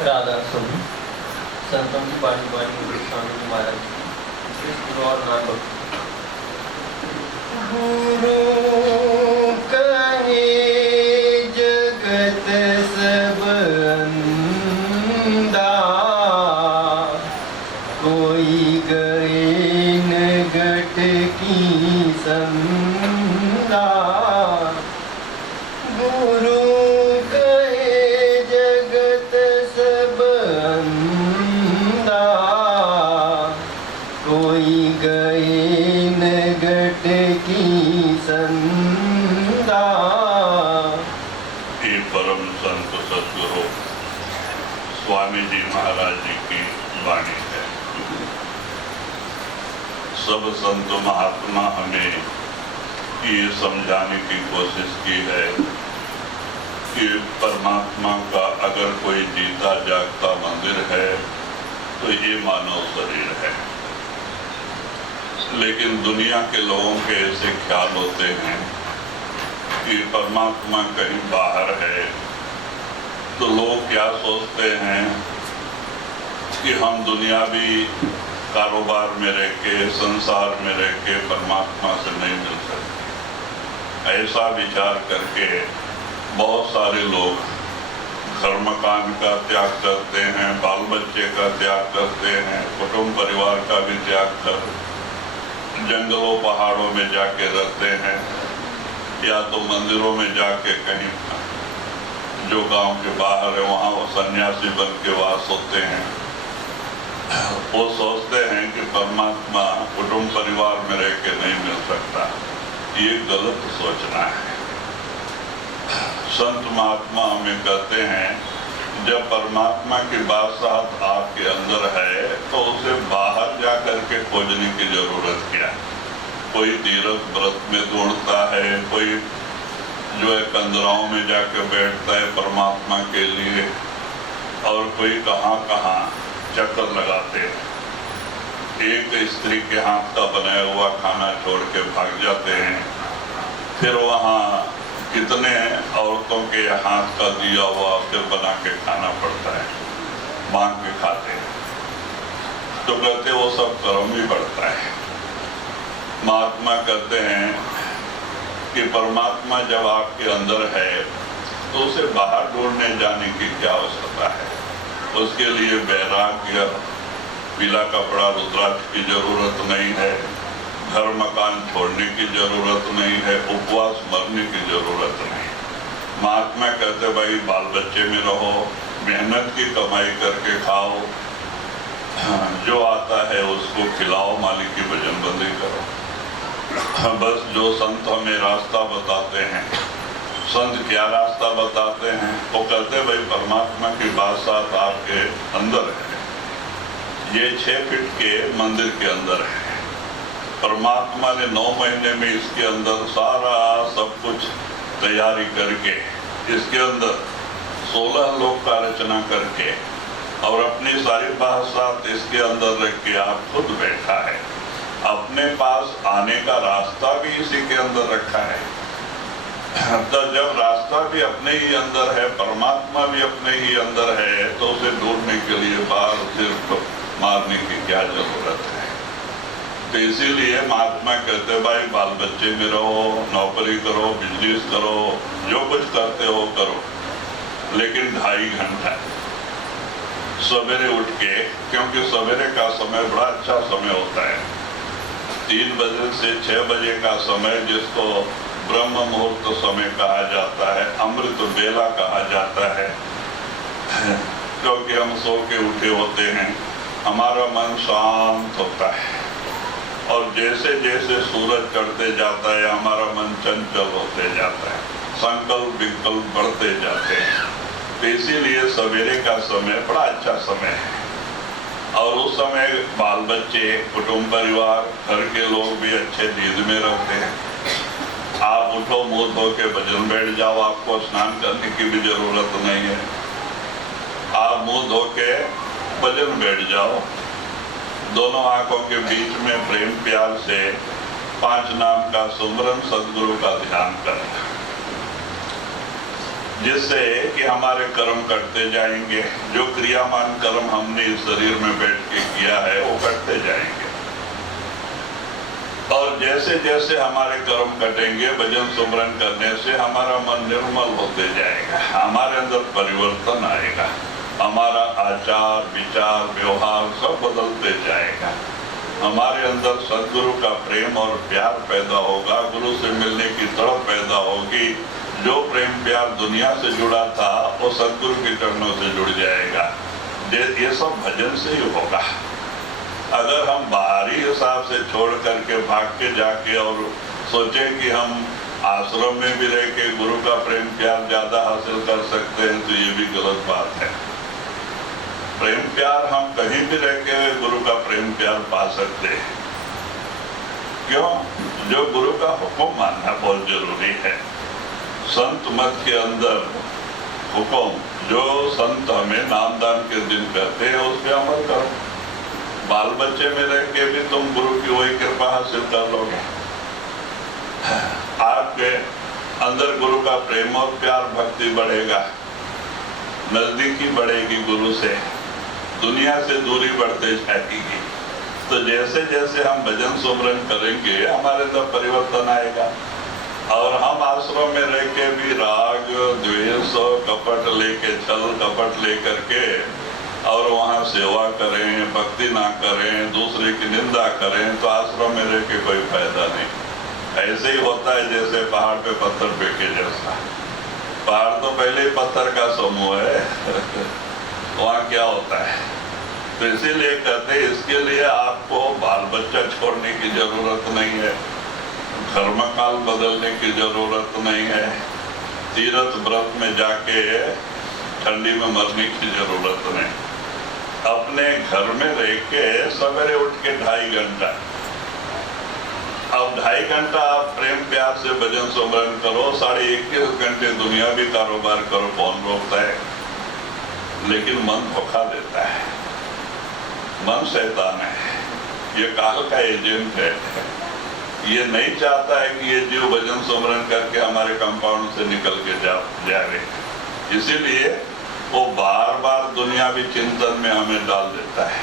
राधा स्वामी संतों की बाणी बाणी स्वामी महाराज गुरु और नानक गुरु कहे जगत सब अंधा, कोई गए न घट की संधा। गुरु ये परम संत सद्गुरु स्वामी जी महाराज जी की वाणी है। सब संत महात्मा हमें ये समझाने की कोशिश की है कि परमात्मा का अगर कोई जीता जागता मंदिर है तो ये मानव शरीर है। लेकिन दुनिया के लोगों के ऐसे ख्याल होते हैं कि परमात्मा कहीं बाहर है, तो लोग क्या सोचते हैं कि हम दुनियावी कारोबार में रह के, संसार में रह के परमात्मा से नहीं मिल सकते। ऐसा विचार करके बहुत सारे लोग घर मकान का त्याग करते हैं, बाल बच्चे का त्याग करते हैं, कुटुंब परिवार का भी त्याग कर जंगलों पहाड़ों में जाके रहते हैं, या तो मंदिरों में जाके कहीं जो गांव के बाहर है वहाँ वो सन्यासी बन के वास होते हैं। वो सोचते हैं कि परमात्मा कुटुंब परिवार में रह के नहीं मिल सकता। ये गलत सोचना है। संत महात्मा हमें कहते हैं जब परमात्मा की बादशाहत आपके अंदर है तो उसे बाहर जा करके खोजने की जरूरत क्या है। कोई तीर्थ व्रत में दौड़ता है, कोई जो है कंदराओं में जाकर बैठता है परमात्मा के लिए, और कोई कहाँ कहाँ चक्कर लगाते हैं। एक स्त्री के हाथ का बनाया हुआ खाना छोड़ के भाग जाते हैं, फिर वहाँ कितने औरतों के हाथ का दिया हुआ फिर बना के खाना पड़ता है, मांग के खाते हैं। तो कहते वो सब कर्म ही बढ़ता है। महात्मा कहते हैं कि परमात्मा जब आपके अंदर है तो उसे बाहर ढूंढने जाने की क्या आवश्यकता है। उसके लिए वैराग्य, पीला कपड़ा, रुद्राक्ष की जरूरत नहीं है। घर मकान छोड़ने की जरूरत नहीं है, उपवास मरने की जरूरत नहीं। महात्मा कहते भाई बाल बच्चे में रहो, मेहनत की कमाई करके खाओ, जो आता है उसको खिलाओ, मालिक की वचनबंदी करो। बस जो संत हमें रास्ता बताते हैं, संत क्या रास्ता बताते हैं, वो कहते भाई परमात्मा की बादशाह आपके अंदर है, ये 6 फीट के मंदिर के अंदर है। परमात्मा ने 9 महीने में इसके अंदर सारा सब कुछ तैयारी करके इसके अंदर 16 लोक का रचना करके और अपनी सारी बादशाहत इसके अंदर रख के आप खुद बैठा है। अपने पास आने का रास्ता भी इसी के अंदर रखा है। तो जब रास्ता भी अपने ही अंदर है, परमात्मा भी अपने ही अंदर है, तो उसे ढूंढने के लिए बाहर सिर्फ मारने की क्या जरूरत है। तो इसीलिए महात्मा कहते भाई बाल बच्चे में रहो, नौकरी करो, बिजनेस करो, जो कुछ करते हो करो, लेकिन 2.5 घंटा सवेरे उठ के, क्योंकि सवेरे का समय बड़ा अच्छा समय होता है। 3 बजे से 6 बजे का समय, जिसको ब्रह्म मुहूर्त समय कहा जाता है, अमृत बेला कहा जाता है, क्योंकि हम सो के उठे होते हैं, हमारा मन शांत होता है और जैसे जैसे सूरज चढ़ते जाता है हमारा मन चंचल होते जाता है, संकल्प विकल्प बढ़ते जाते हैं। तो इसीलिए सवेरे का समय बड़ा अच्छा समय है और उस समय बाल बच्चे, कुटुंब परिवार, घर के लोग भी अच्छे नींद में रहते हैं। आप उठो, मुंह धो के भजन बैठ जाओ, आपको स्नान करने की भी जरूरत नहीं है। आप मुंह धो के भजन बैठ जाओ, दोनों आंखों के बीच में प्रेम प्यार से 5 नाम का सुमरन सदगुरु का ध्यान करें, जिससे कि हमारे कर्म करते जाएंगे। जो क्रियामान कर्म हमने इस शरीर में बैठ के किया है वो करते जाएंगे और जैसे जैसे हमारे कर्म कटेंगे, भजन सुमरन करने से हमारा मन निर्मल होते जाएगा, हमारे अंदर परिवर्तन आएगा, हमारा आचार विचार व्यवहार सब बदलते जाएगा, हमारे अंदर सदगुरु का प्रेम और प्यार पैदा होगा, गुरु से मिलने की तड़प पैदा होगी। जो प्रेम प्यार दुनिया से जुड़ा था वो सदगुरु के चरणों से जुड़ जाएगा। ये सब भजन से ही होगा। अगर हम बाहरी हिसाब से छोड़ करके भाग के जाके और सोचे कि हम आश्रम में भी रह के गुरु का प्रेम प्यार ज्यादा हासिल कर सकते हैं, तो ये भी गलत बात है। प्रेम प्यार हम कहीं भी रह के गुरु का प्रेम प्यार पा सकते हैं। क्यों? जो गुरु का हुक्म मानना बहुत जरूरी है। संत मत के अंदर हुक्म, जो संत हमें नामदान के दिन कहते हैं, उस पर अमल करो। बाल बच्चे में रह के भी तुम गुरु की वही कृपा हासिल कर लोगे। आपके अंदर गुरु का प्रेम और प्यार भक्ति बढ़ेगा, नजदीकी बढ़ेगी गुरु से, दुनिया से दूरी बढ़ते जाएगी। तो जैसे जैसे हम भजन सुमरन करेंगे हमारे अंदर परिवर्तन आएगा और हम आश्रम में रह के भी राग द्वेष कपट लेके, छल कपट लेकर के और वहाँ सेवा करें, भक्ति ना करें, दूसरे की निंदा करें, तो आश्रम में रह के कोई फायदा नहीं। ऐसे ही होता है जैसे पहाड़ पे पत्थर फेंके जैसा। पहाड़ तो पहले ही पत्थर का समूह है वहाँ क्या होता है। तो इसीलिए कहते हैं, इसके लिए आपको बाल बच्चा छोड़ने की जरूरत नहीं है, कर्मकाल बदलने की जरूरत नहीं है, तीर्थ व्रत में जाके ठंडी में मरने की जरूरत नहीं। अपने घर में रह के सवेरे उठ के 2.5 घंटा, अब 2.5 घंटा आप प्रेम प्यार से भजन सुमरन करो, 21.5 घंटे दुनिया भी कारोबार करो, कौन रोकता है। लेकिन मन धोखा देता है, मन शैतान है, ये काल का एजेंट है। ये नहीं चाहता है कि ये जीव भजन सुमरन करके हमारे कंपाउंड से निकल के जाए। इसीलिए वो बार बार दुनियावी चिंतन में हमें डाल देता है,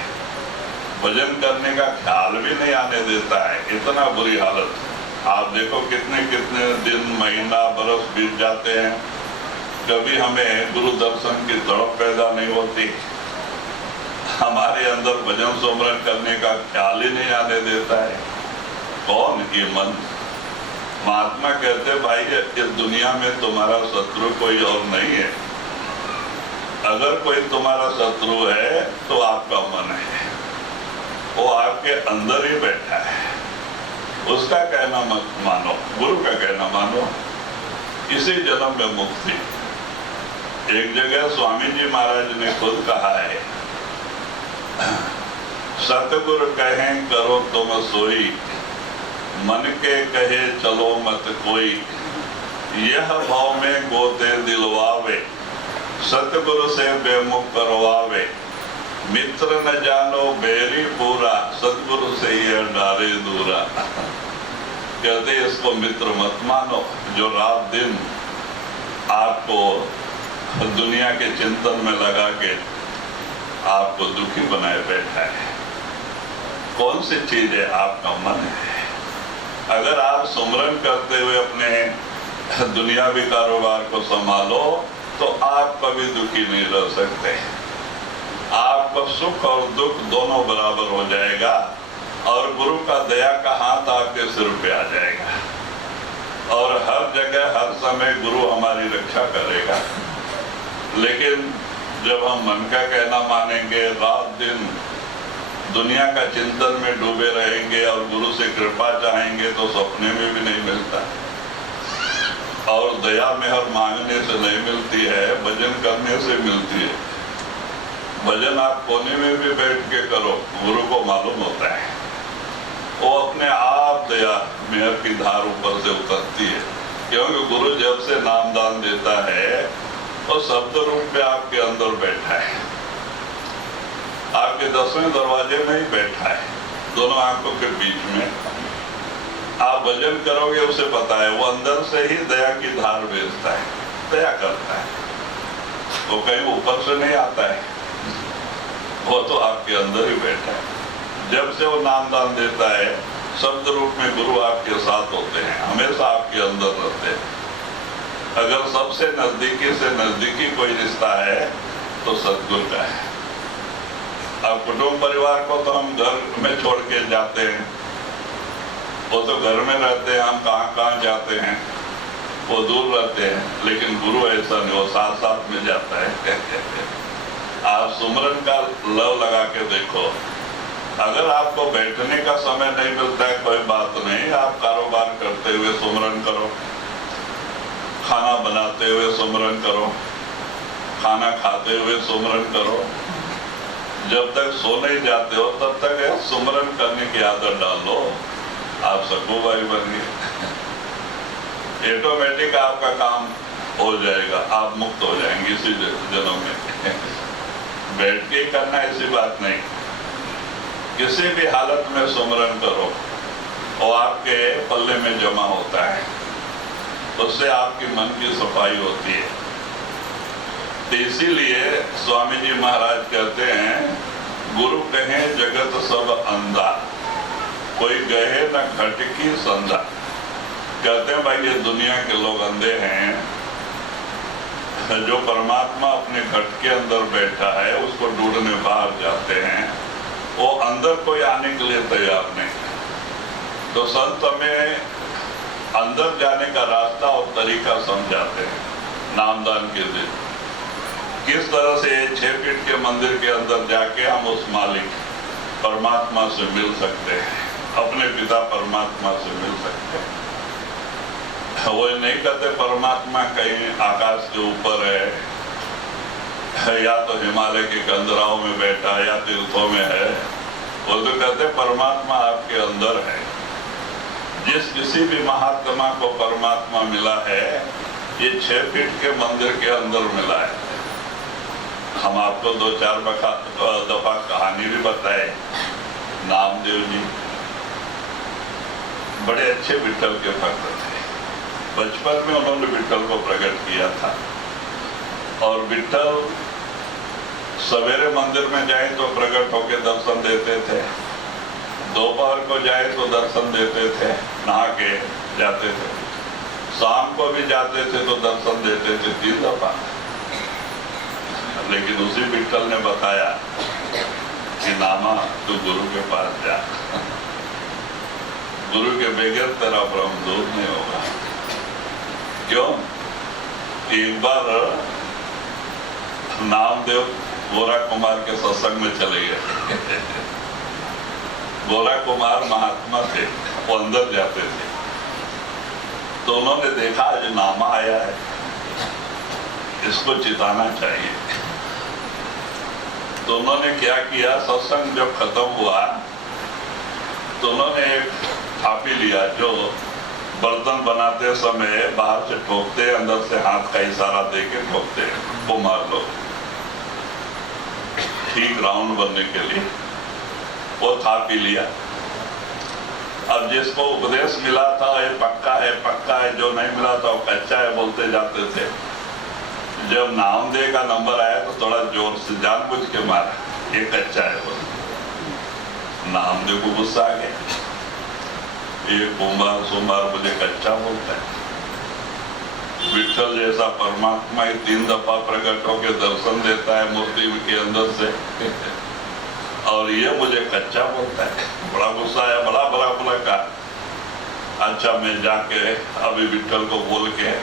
भजन करने का ख्याल भी नहीं आने देता है। इतना बुरी हालत। आप देखो कितने कितने दिन, महीना, बरस बीत जाते हैं, कभी हमें गुरु दर्शन की तड़प पैदा नहीं होती, हमारे अंदर भजन सुमरन करने का ख्याल ही नहीं आने देता है। कौन? ये मन। महात्मा कहते भाई इस दुनिया में तुम्हारा शत्रु कोई और नहीं है। अगर कोई तुम्हारा शत्रु है तो आपका मन है, वो आपके अंदर ही बैठा है। उसका कहना मत मानो, गुरु का कहना मानो। इसी जन्म में मुक्ति। एक जगह स्वामी जी महाराज ने खुद कहा है, सतगुरु कहें करो तुम सोई, मन के कहे चलो मत कोई, यह भाव में गोते दिलवावे, सतगुरु से बेमुख करवावे, मित्र न जानो बैरी पूरा, सतगुरु से यह डारे दूरा। कहते इसको मित्र मत मानो जो रात दिन आपको दुनिया के चिंतन में लगा के आपको दुखी बनाए बैठा है। कौन सी चीज है? आपका मन है। अगर आप सुमरन करते हुए अपने दुनियावी कारोबार को संभालो तो आप कभी दुखी नहीं रह सकते। आपको सुख और दुख दोनों बराबर हो जाएगा और गुरु का दया का हाथ आपके सिर पे आ जाएगा और हर जगह हर समय गुरु हमारी रक्षा करेगा। लेकिन जब हम मन का कहना मानेंगे, रात दिन दुनिया का चिंतन में डूबे रहेंगे और गुरु से कृपा चाहेंगे तो सपने में भी नहीं मिलता। और दया मेहर मांगने से नहीं मिलती है, भजन करने से मिलती है। भजन आप कोने में भी बैठ के करो, गुरु को मालूम होता है। वो अपने आप दया मेहर की धार ऊपर से उतरती है, क्योंकि गुरु जब से नाम दान देता है वो शब्द रूप में आपके अंदर बैठा है, आपके 10वें दरवाजे में ही बैठा है, दोनों आंखों के बीच में। आप भजन करोगे उसे पता है, वो अंदर से ही दया की धार भेजता है, दया करता है। वो कहीं ऊपर से नहीं आता है, वो तो आपके अंदर ही बैठा है। जब से वो नाम दान देता है, शब्द रूप में गुरु आपके साथ होते हैं, हमेशा आपके अंदर रहते हैं। अगर सबसे नजदीकी से नजदीकी कोई रिश्ता है तो सतगुरु का है। अब कुटुंब परिवार को तो हम घर में छोड़ के जाते हैं, वो तो घर में रहते हैं, हम कहाँ कहाँ जाते हैं, वो दूर रहते हैं। लेकिन गुरु ऐसा नहीं, वो साथ साथ में जाता है। आप सुमरन का लव लगा के देखो। अगर आपको बैठने का समय नहीं मिलता है, कोई बात नहीं, आप कारोबार करते हुए सुमरन करो, खाना बनाते हुए सुमरन करो, खाना खाते हुए सुमरन करो। जब तक सो नहीं जाते हो तब तक सुमरन करने की आदत डाल लो, आप सकुबाई बन गए। ऑटोमेटिक आपका काम हो जाएगा, आप मुक्त हो जाएंगे इसी जन्म में। बैठ के करना ऐसी बात नहीं, किसी भी हालत में सुमरन करो और आपके पल्ले में जमा होता है, उससे आपकी मन की सफाई होती है। तो इसीलिए स्वामी जी महाराज कहते हैं, गुरु कहें जगत सब अंधा, कोई गहे न घट की संधा। कहते हैं भाई ये दुनिया के लोग अंधे हैं, जो परमात्मा अपने घट के अंदर बैठा है उसको ढूंढने बाहर जाते हैं, वो अंदर कोई आने के लिए तैयार नहीं। तो संत हमें अंदर जाने का रास्ता और तरीका समझाते हैं नामदान के दिन। किस तरह से 6 फीट के मंदिर के अंदर जाके हम उस मालिक परमात्मा से मिल सकते हैं, अपने पिता परमात्मा से मिल सकते हैं। वो नहीं कहते परमात्मा कहीं आकाश के ऊपर है या तो हिमालय के कंदराओं में बैठा या तीर्थों में है। वो तो कहते परमात्मा आपके अंदर है। जिस किसी भी महात्मा को परमात्मा मिला है, ये 6 फीट के मंदिर के अंदर मिला है। हम आपको 2-4 दफा कहानी भी बताए। नामदेव जी बड़े अच्छे विठल के भक्त थे। बचपन में उन्होंने विठल को प्रकट किया था और विठल सवेरे मंदिर में जाए तो प्रकट होकर दर्शन देते थे, दोपहर को जाए तो दर्शन देते थे, नहा के जाते थे, शाम को भी जाते थे तो दर्शन देते थे 3 दफा। लेकिन उसी विठल ने बताया कि नामा तू गुरु के पास जा। गुरु के बगैर तेरा भ्रम दूर नहीं होगा। क्यों? एक बार नामदेव गोरा कुमार के सत्संग में चले गए। गोरा कुमार महात्मा थे, वो अंदर जाते थे, तो उन्होंने देखा आज नामा आया है, इसको चिताना चाहिए। तो उन्होंने क्या किया, सत्संग जब खत्म हुआ तो उन्होंने एक थापी लिया जो बर्तन बनाते समय बाहर से ठोकते, अंदर से हाथ का इशारा देके ठोकते, वो मार लो ठीक राउंड बनने के लिए। वो थापी लिया। अब जिसको उपदेश मिला था ये पक्का है, जो नहीं मिला था वो कच्चा है बोलते जाते थे। जब नामदेव का नंबर आया तो थोड़ा जोर से जानबूझ के मारा, ये कच्चा है बोल। नामदेव को गुस्सा आ गया, ये कुंभार सोमवार मुझे कच्चा बोलता है। विठल जैसा परमात्मा ही 3 दफा प्रकट होकर दर्शन देता है मूर्ति के अंदर से, और ये मुझे कच्चा बोलता है। बड़ा गुस्सा आया, बड़ा बुरा कहा। अच्छा मैं जाके अभी विठल को बोल के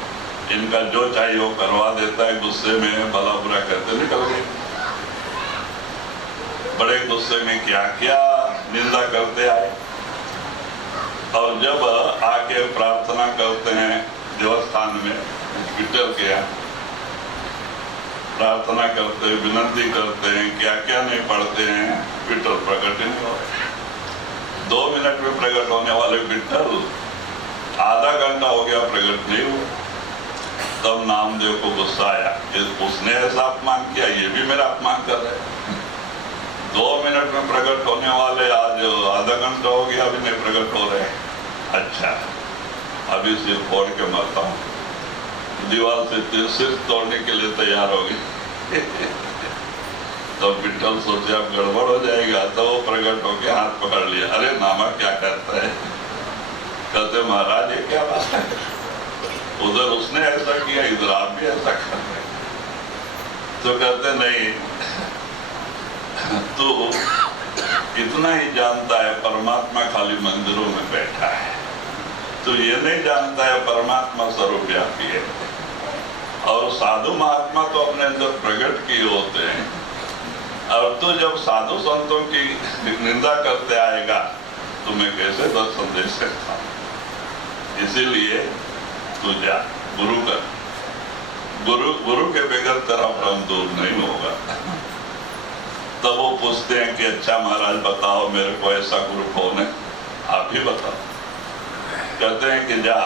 इनका जो चाहिए वो करवा देता है। गुस्से में भला बुरा करते निकल गए। बड़े गुस्से में क्या किया, निंदा करते आए। और जब आके प्रार्थना करते हैं देवस्थान में, विठल के यहाँ प्रार्थना करते हैं, विनती करते हैं, क्या क्या नहीं पढ़ते हैं, विठल प्रकट नहीं हो रहे। 2 मिनट में प्रकट होने वाले विठल आधा घंटा हो गया प्रकट नहीं हुआ। तब नामदेव को गुस्सा आया, उसने ऐसा अपमान किया, ये भी मेरा अपमान कर रहे हैं। 2 मिनट में प्रकट होने वाले आज आधा घंटा हो गया, अभी नहीं प्रकट हो रहे। अच्छा अभी सिर फोड़ के मरता हूँ। दीवार से सिर तोड़ने के लिए तैयार हो गई। तो विठल सोचे अब गड़बड़ हो जाएगा, तो वो प्रकट होके हाथ पकड़ लिया। अरे नामा क्या करता है? कहते महाराज ये क्या बात है, उधर उसने ऐसा किया, इधर आप भी ऐसा कर रहे। तो कहते नहीं, तो इतना ही जानता है परमात्मा खाली मंदिरों में बैठा है, तो ये नहीं जानता है परमात्मा सर्वव्यापी है। और साधु महात्मा तो अपने अंदर प्रकट किए होते हैं, और तो जब साधु संतों की निंदा करते आएगा तो मैं कैसे दर्शन दे सकता हूँ? इसीलिए तू जा, गुरु कर। गुरु के बगैर तेरा भ्रम दूर नहीं होगा। तब वो पूछते हैं कि अच्छा महाराज बताओ मेरे को ऐसा गुरु कौन है, आप ही बताओ। कहते हैं कि जा,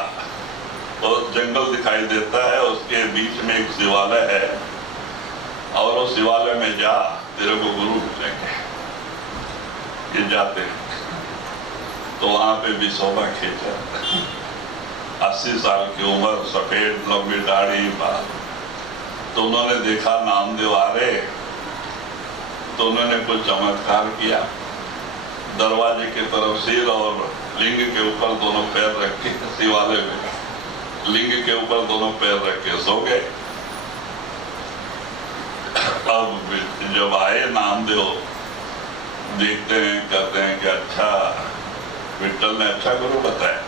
वो जंगल दिखाई देता है, उसके बीच में एक शिवालय है, और उस शिवालय में जा, तेरे को गुरु मिलेंगे। ये जाते हैं तो वहां पे विसोबा खींचा, 80 साल की उम्र, सफेद लंबी दाढ़ी, बाल। तो उन्होंने देखा नामदेव आ रहे, तो उन्होंने कुछ चमत्कार किया। दरवाजे की तरफ सिर और लिंग के ऊपर दोनों पैर रख के, शिवालय में लिंग के ऊपर दोनों पैर रख के सो गए। अब जब आए नामदेव, देखते हैं, कहते हैं कि अच्छा विठल ने अच्छा गुरु बताया,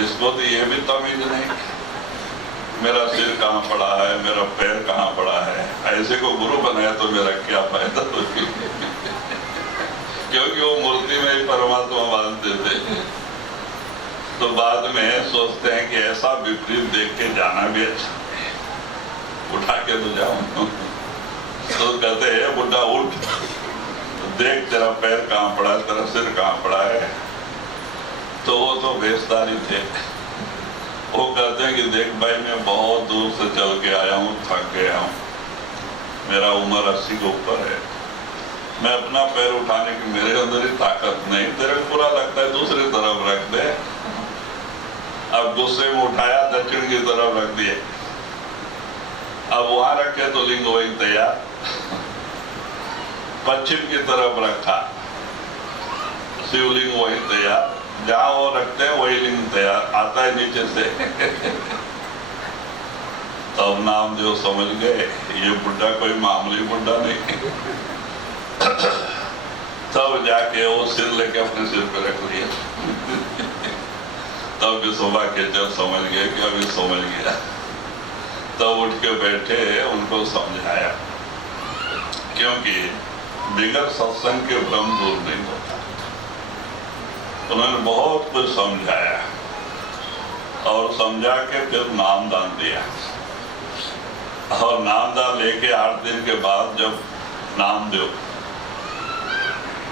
इसको तो ये भी तमीज नहीं, मेरा सिर कहाँ पड़ा है, मेरा पैर कहाँ पड़ा है, ऐसे को गुरु बनाया तो मेरा क्या फायदा? क्योंकि वो मूर्ति में ही परमात्मा मानते थे। तो बाद में सोचते हैं कि ऐसा विपरीत देख के जाना भी अच्छा, उठा के तो जाऊं। तो कहते हैं बुढ़ा उठ, देख तेरा पैर कहाँ पड़ा है, तेरा सिर कहाँ पड़ा है। तो वो तो भेषधारी थे। वो कहते हैं कि देख भाई मैं बहुत दूर से चल के आया हूँ, थक गया हूँ, मेरा उम्र 80 के ऊपर है, मैं अपना पैर उठाने की मेरे अंदर ही ताकत नहीं, तेरे को बुरा लगता है दूसरी तरफ रख दे। अब गुस्से में उठाया, दक्षिण की तरफ रख दिए। अब वहां रखे तो लिंग वही तैयार, पश्चिम की तरफ रखा, शिवलिंग वही तैयार, जहां वो रखते हैं वही लिंग तैयार, आता है नीचे से। तब नामदेव समझ गए ये बुढ़ा कोई मामूली बुढ़ा नहीं। तब जाके वो सिर लेके अपने सिर पे रख लिया। तब विश्वभा खेचर समझ गए कि अभी समझ गया। तब उठ के बैठे, उनको समझाया, क्योंकि बिगड़ सत्संग के भ्रम दूर नहीं होता। उन्होंने बहुत कुछ समझाया और समझा के फिर नामदान दिया। और नामदान लेके 8 दिन के बाद जब नामदेव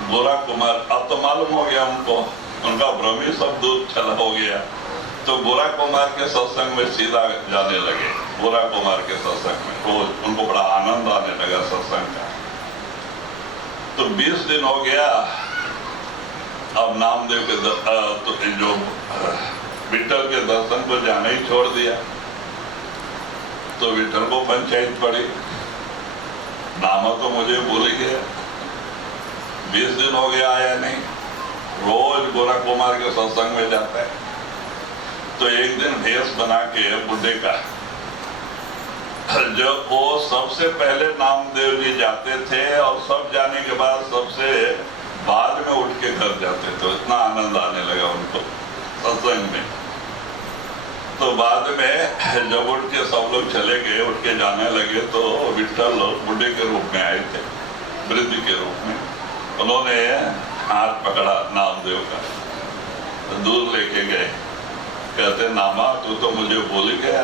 गोरा कुमार, अब तो मालूम हो गया उनको, उनका भ्रम ही सब दूर चला हो गया, तो गोरा कुमार के सत्संग में सीधा जाने लगे। गोरा कुमार के सत्संग में रोज उनको बड़ा आनंद आने लगा सत्संग का। तो 20 दिन हो गया। अब नामदेव के तो जो विठल के दर्शन को जाना ही छोड़ दिया। तो विठल को पंचायत पड़ी, नामा तो मुझे भूल ही गया, 20 दिन हो गया आया नहीं, रोज गोरा कुमार के सत्संग में जाता है। तो एक दिन भेष बना के बुढ़े का, जब वो सबसे पहले नामदेव जी जाते थे और सब जाने के बाद सबसे बाद में उठ के घर जाते थे। इतना आनंद आने लगा उनको सत्संग में। तो बाद में जब उठ के सब लोग चले गए, उठ के जाने लगे, तो विठल बुढ़े के रूप में आए थे, वृद्ध के रूप में। उन्होंने हाथ पकड़ा नामदेव का, दूर लेके गए, कहते नामा तू तो मुझे भूल गया।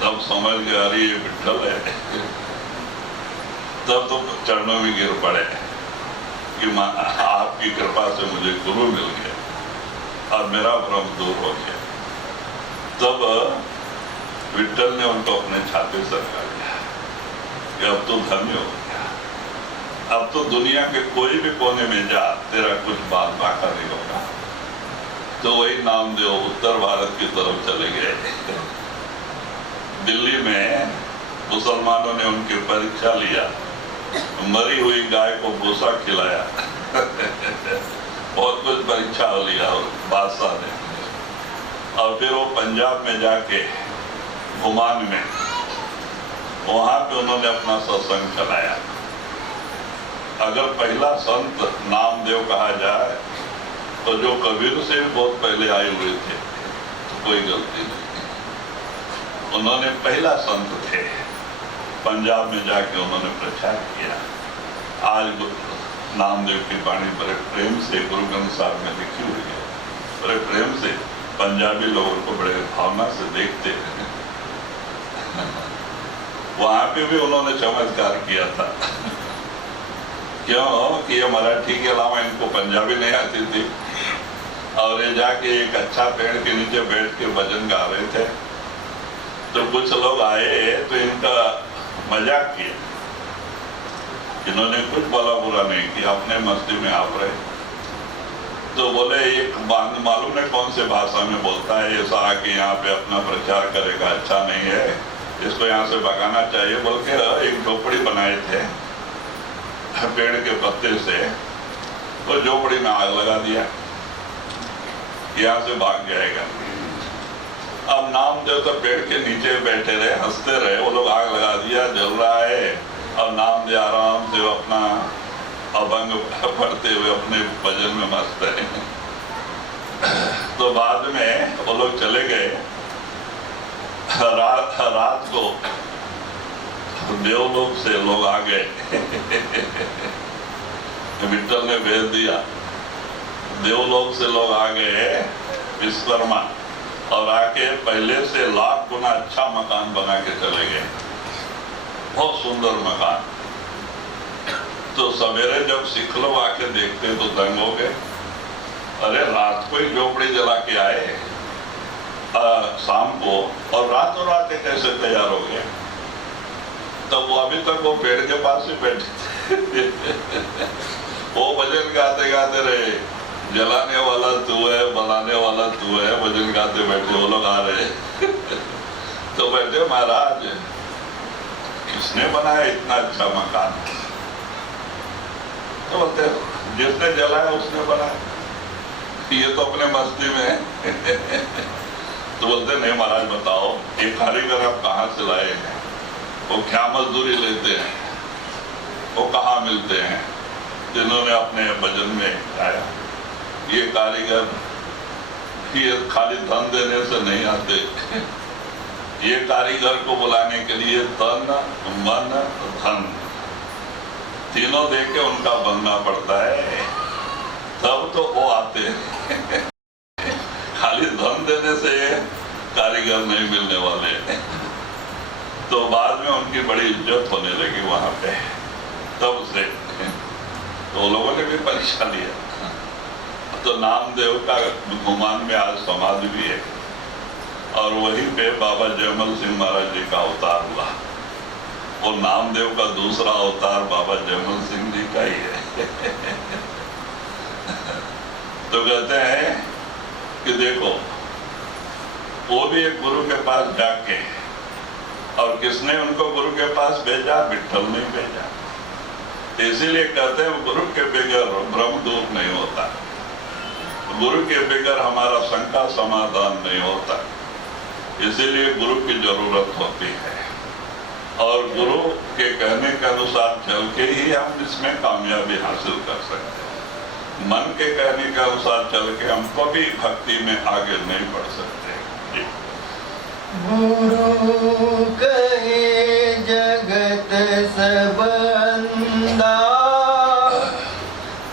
तब समझ गया अरे ये विठल है। तब तो चरणों में गिर पड़े कि आपकी कृपा से मुझे गुरु मिल गया और मेरा भ्रम दूर हो गया। तब विठल ने उनको अपने छाती से लगा लिया कि अब तो धन्य हो गया, अब तो दुनिया के कोई भी कोने में जा, तेरा कुछ बात बाका नहीं होगा। तो वही नामदेव उत्तर भारत की तरफ चले गए। दिल्ली में मुसलमानों ने उनकी परीक्षा लिया, मरी हुई गाय को भूसा खिलाया। बहुत कुछ परीक्षा लिया बादशाह ने। और फिर वो पंजाब में जाके घुमान में, वहां पे उन्होंने अपना सत्संग चलाया। अगर पहला संत नामदेव कहा जाए तो जो कबीर से भी बहुत पहले आए हुए थे, तो कोई गलती नहीं। उन्होंने पहला संत थे। पंजाब में जाके उन्होंने प्रचार किया। आज नामदेव की वाणी बड़े प्रेम से गुरु ग्रंथ साहब में लिखी हुई है, बड़े प्रेम से पंजाबी लोगों को बड़े भावना से देखते हैं। वहां पे भी उन्होंने चमत्कार किया था। क्यों कि ये मराठी के अलावा इनको पंजाबी नहीं आती थी, और ये जाके एक अच्छा पेड़ के नीचे बैठ के भजन गा रहे थे। तो कुछ लोग आए तो इनका मजाक किया। इन्होंने कुछ भला बुरा नहीं किया, अपने मस्ती में आप रहे। तो बोले एक मालूम है कौन से भाषा में बोलता है, ऐसा आके यहाँ पे अपना प्रचार करेगा, अच्छा नहीं है, इसको यहाँ से भगाना चाहिए। बोल के एक झोपड़ी बनाए थे पेड़ के पत्ते से, तो झोपड़ी में आग लगा दिया, यहाँ से भाग जाएगा। अब नामदेव तो पेड़ के नीचे बैठे रहे, हंसते रहे, वो लोग आग लगा दिया, जल रहा है। और नामदेव आराम से अपना अभंग पढ़ते हुए अपने भजन में मस्त है। तो बाद में वो लोग चले गए। रात को देवलोक से लोग आ गए। विठल ने भेज दिया, देवलोक से लोग आ गए विश्वकर्मा, और आके पहले से लाख गुना अच्छा मकान बना के चले गए, बहुत सुंदर मकान। तो सवेरे जब सिख लोग आके देखते तो दंग हो गए। अरे रात को ही झोपड़ी जला के आए शाम को, और रातों रात कैसे तैयार हो गए। तब वो अभी तक वो पेड़ के पास ही बैठे थे। वो भजन गाते गाते रहे, जलाने वाला तू है, बनाने वाला तू है, भजन गाते बैठे। वो लोग आ रहे तो बैठे, महाराज किसने बनाया इतना अच्छा मकान? तो बोलते जिसने जलाया उसने बनाया, ये तो अपने मस्ती में है। तो बोलते नहीं महाराज बताओ, ये कारीगर आप कहाँ से लाए हैं, वो क्या मजदूरी लेते हैं, वो कहाँ मिलते हैं, इन्होंने अपने भजन में गाया, ये कारीगर ये खाली धन देने से नहीं आते, ये कारीगर को बुलाने के लिए तन मन धन तीनों देके उनका बनना पड़ता है, तब तो वो आते हैं। खाली धन देने से कारीगर नहीं मिलने वाले। तो बाद में उनकी बड़ी इज्जत होने लगी वहां पे, तब से तो लोगों ने भी परीक्षा लिया। तो नामदेव का घुमान में आज समाधि भी है और वहीं पे बाबा जयमल सिंह महाराज जी का अवतार हुआ, और नामदेव का दूसरा अवतार बाबा जयमल सिंह जी का ही है। तो कहते हैं कि देखो वो भी एक गुरु के पास जाके, और किसने उनको गुरु के पास भेजा? विठ्ठल ने भेजा। इसीलिए कहते हैं गुरु के बगैर ब्रह्म दूर नहीं होता, गुरु के बगैर हमारा शंका समाधान नहीं होता। इसीलिए गुरु की जरूरत होती है, और गुरु के कहने के अनुसार चल के ही हम इसमें कामयाबी हासिल कर सकते हैं। मन के कहने के अनुसार चल के हम कभी भक्ति में आगे नहीं बढ़ सकते। जी। गुरु कहे जगत सबंदा,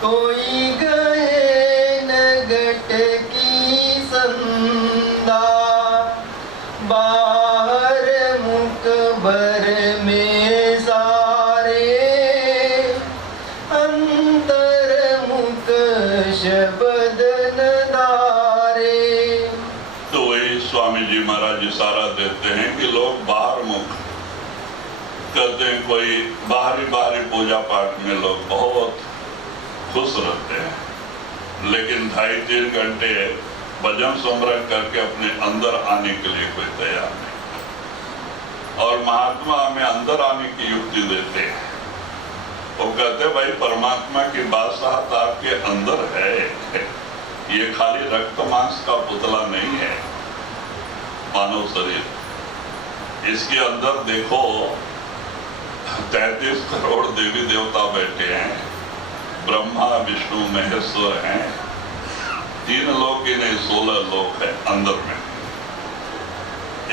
कोई गए नगट की संदा, बाहर मुख भर में सारे, अंतर मुख शब्द नदारे। तो वही स्वामी जी महाराज इशारा देते हैं कि लोग बाहर मुख कहते हैं, कोई बाहरी पूजा पाठ में लोग बहुत खुश रहते हैं, लेकिन 2.5-3 घंटे भजन सुमरन करके अपने अंदर आने के लिए कोई तैयार नहीं। और महात्मा हमें अंदर आने की युक्ति देते हैं। वो कहते भाई परमात्मा की बादशाहत आपके अंदर है, ये खाली रक्त मांस का पुतला नहीं है मानव शरीर। इसके अंदर देखो 33 करोड़ देवी देवता बैठे हैं, ब्रह्मा विष्णु महेश्वर हैं, 3 लोक ही नहीं 16 लोक है अंदर में।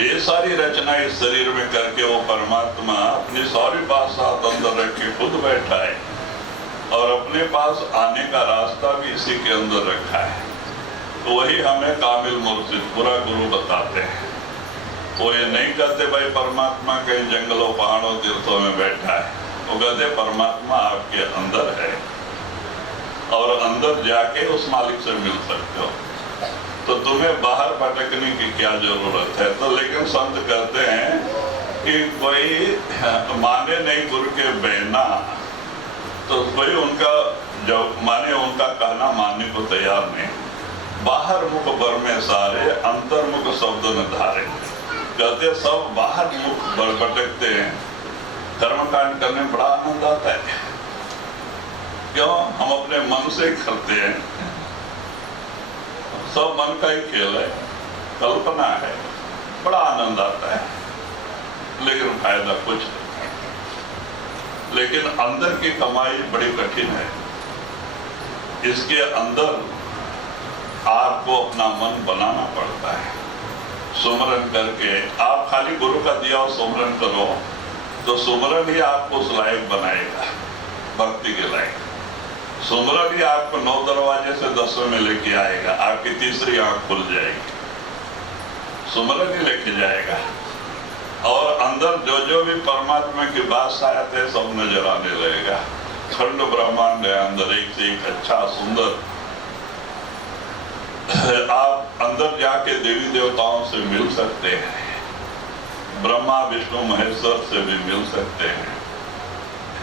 ये सारी रचना इस शरीर में करके वो परमात्मा अपनी सारी बादशाहत अंदर रख के खुद बैठा है, और अपने पास आने का रास्ता भी इसी के अंदर रखा है। तो वही हमें कामिल मुर्शिद पूरा गुरु बताते हैं। वो ये नहीं कहते भाई परमात्मा कहीं जंगलों पहाड़ों तीर्थों में बैठा है, वो कहते परमात्मा आपके अंदर है, और अंदर जाके उस मालिक से मिल सकते हो। तो तुम्हें बाहर भटकने की क्या जरूरत है? तो लेकिन संत कहते हैं कि कोई माने नहीं गुरु के बहना, तो कोई उनका जब माने उनका कहना मानने को तैयार नहीं। बाहर मुख भर में सारे, अंतर्मुख शब्द न धारे। कहते सब बाहर मुख भर भटकते हैं, कर्मकांड करने में बड़ा आनंद आता है। क्यों? हम अपने मन से करते हैं, सब मन का ही खेल है, कल्पना है, बड़ा आनंद आता है, लेकिन फायदा कुछ नहीं। लेकिन अंदर की कमाई बड़ी कठिन है। इसके अंदर आपको अपना मन बनाना पड़ता है। सुमरन करके आप खाली गुरु का दिया और सुमरन करो तो सुमरन ही आपको उस लायक बनाएगा, भक्ति के लायक। सुमरन ही आपको 9 दरवाजे से 10वें में लेके आएगा, आपकी तीसरी आंख खुल जाएगी, सुमरन ही लेके जाएगा। और अंदर जो जो भी परमात्मा की बात शायद है सब नजर आने लगेगा। खंड ब्रह्मांड है अंदर, एक से एक अच्छा सुंदर। आप अंदर जाके देवी देवताओं से मिल सकते हैं, ब्रह्मा विष्णु महेश्वर से भी मिल सकते हैं।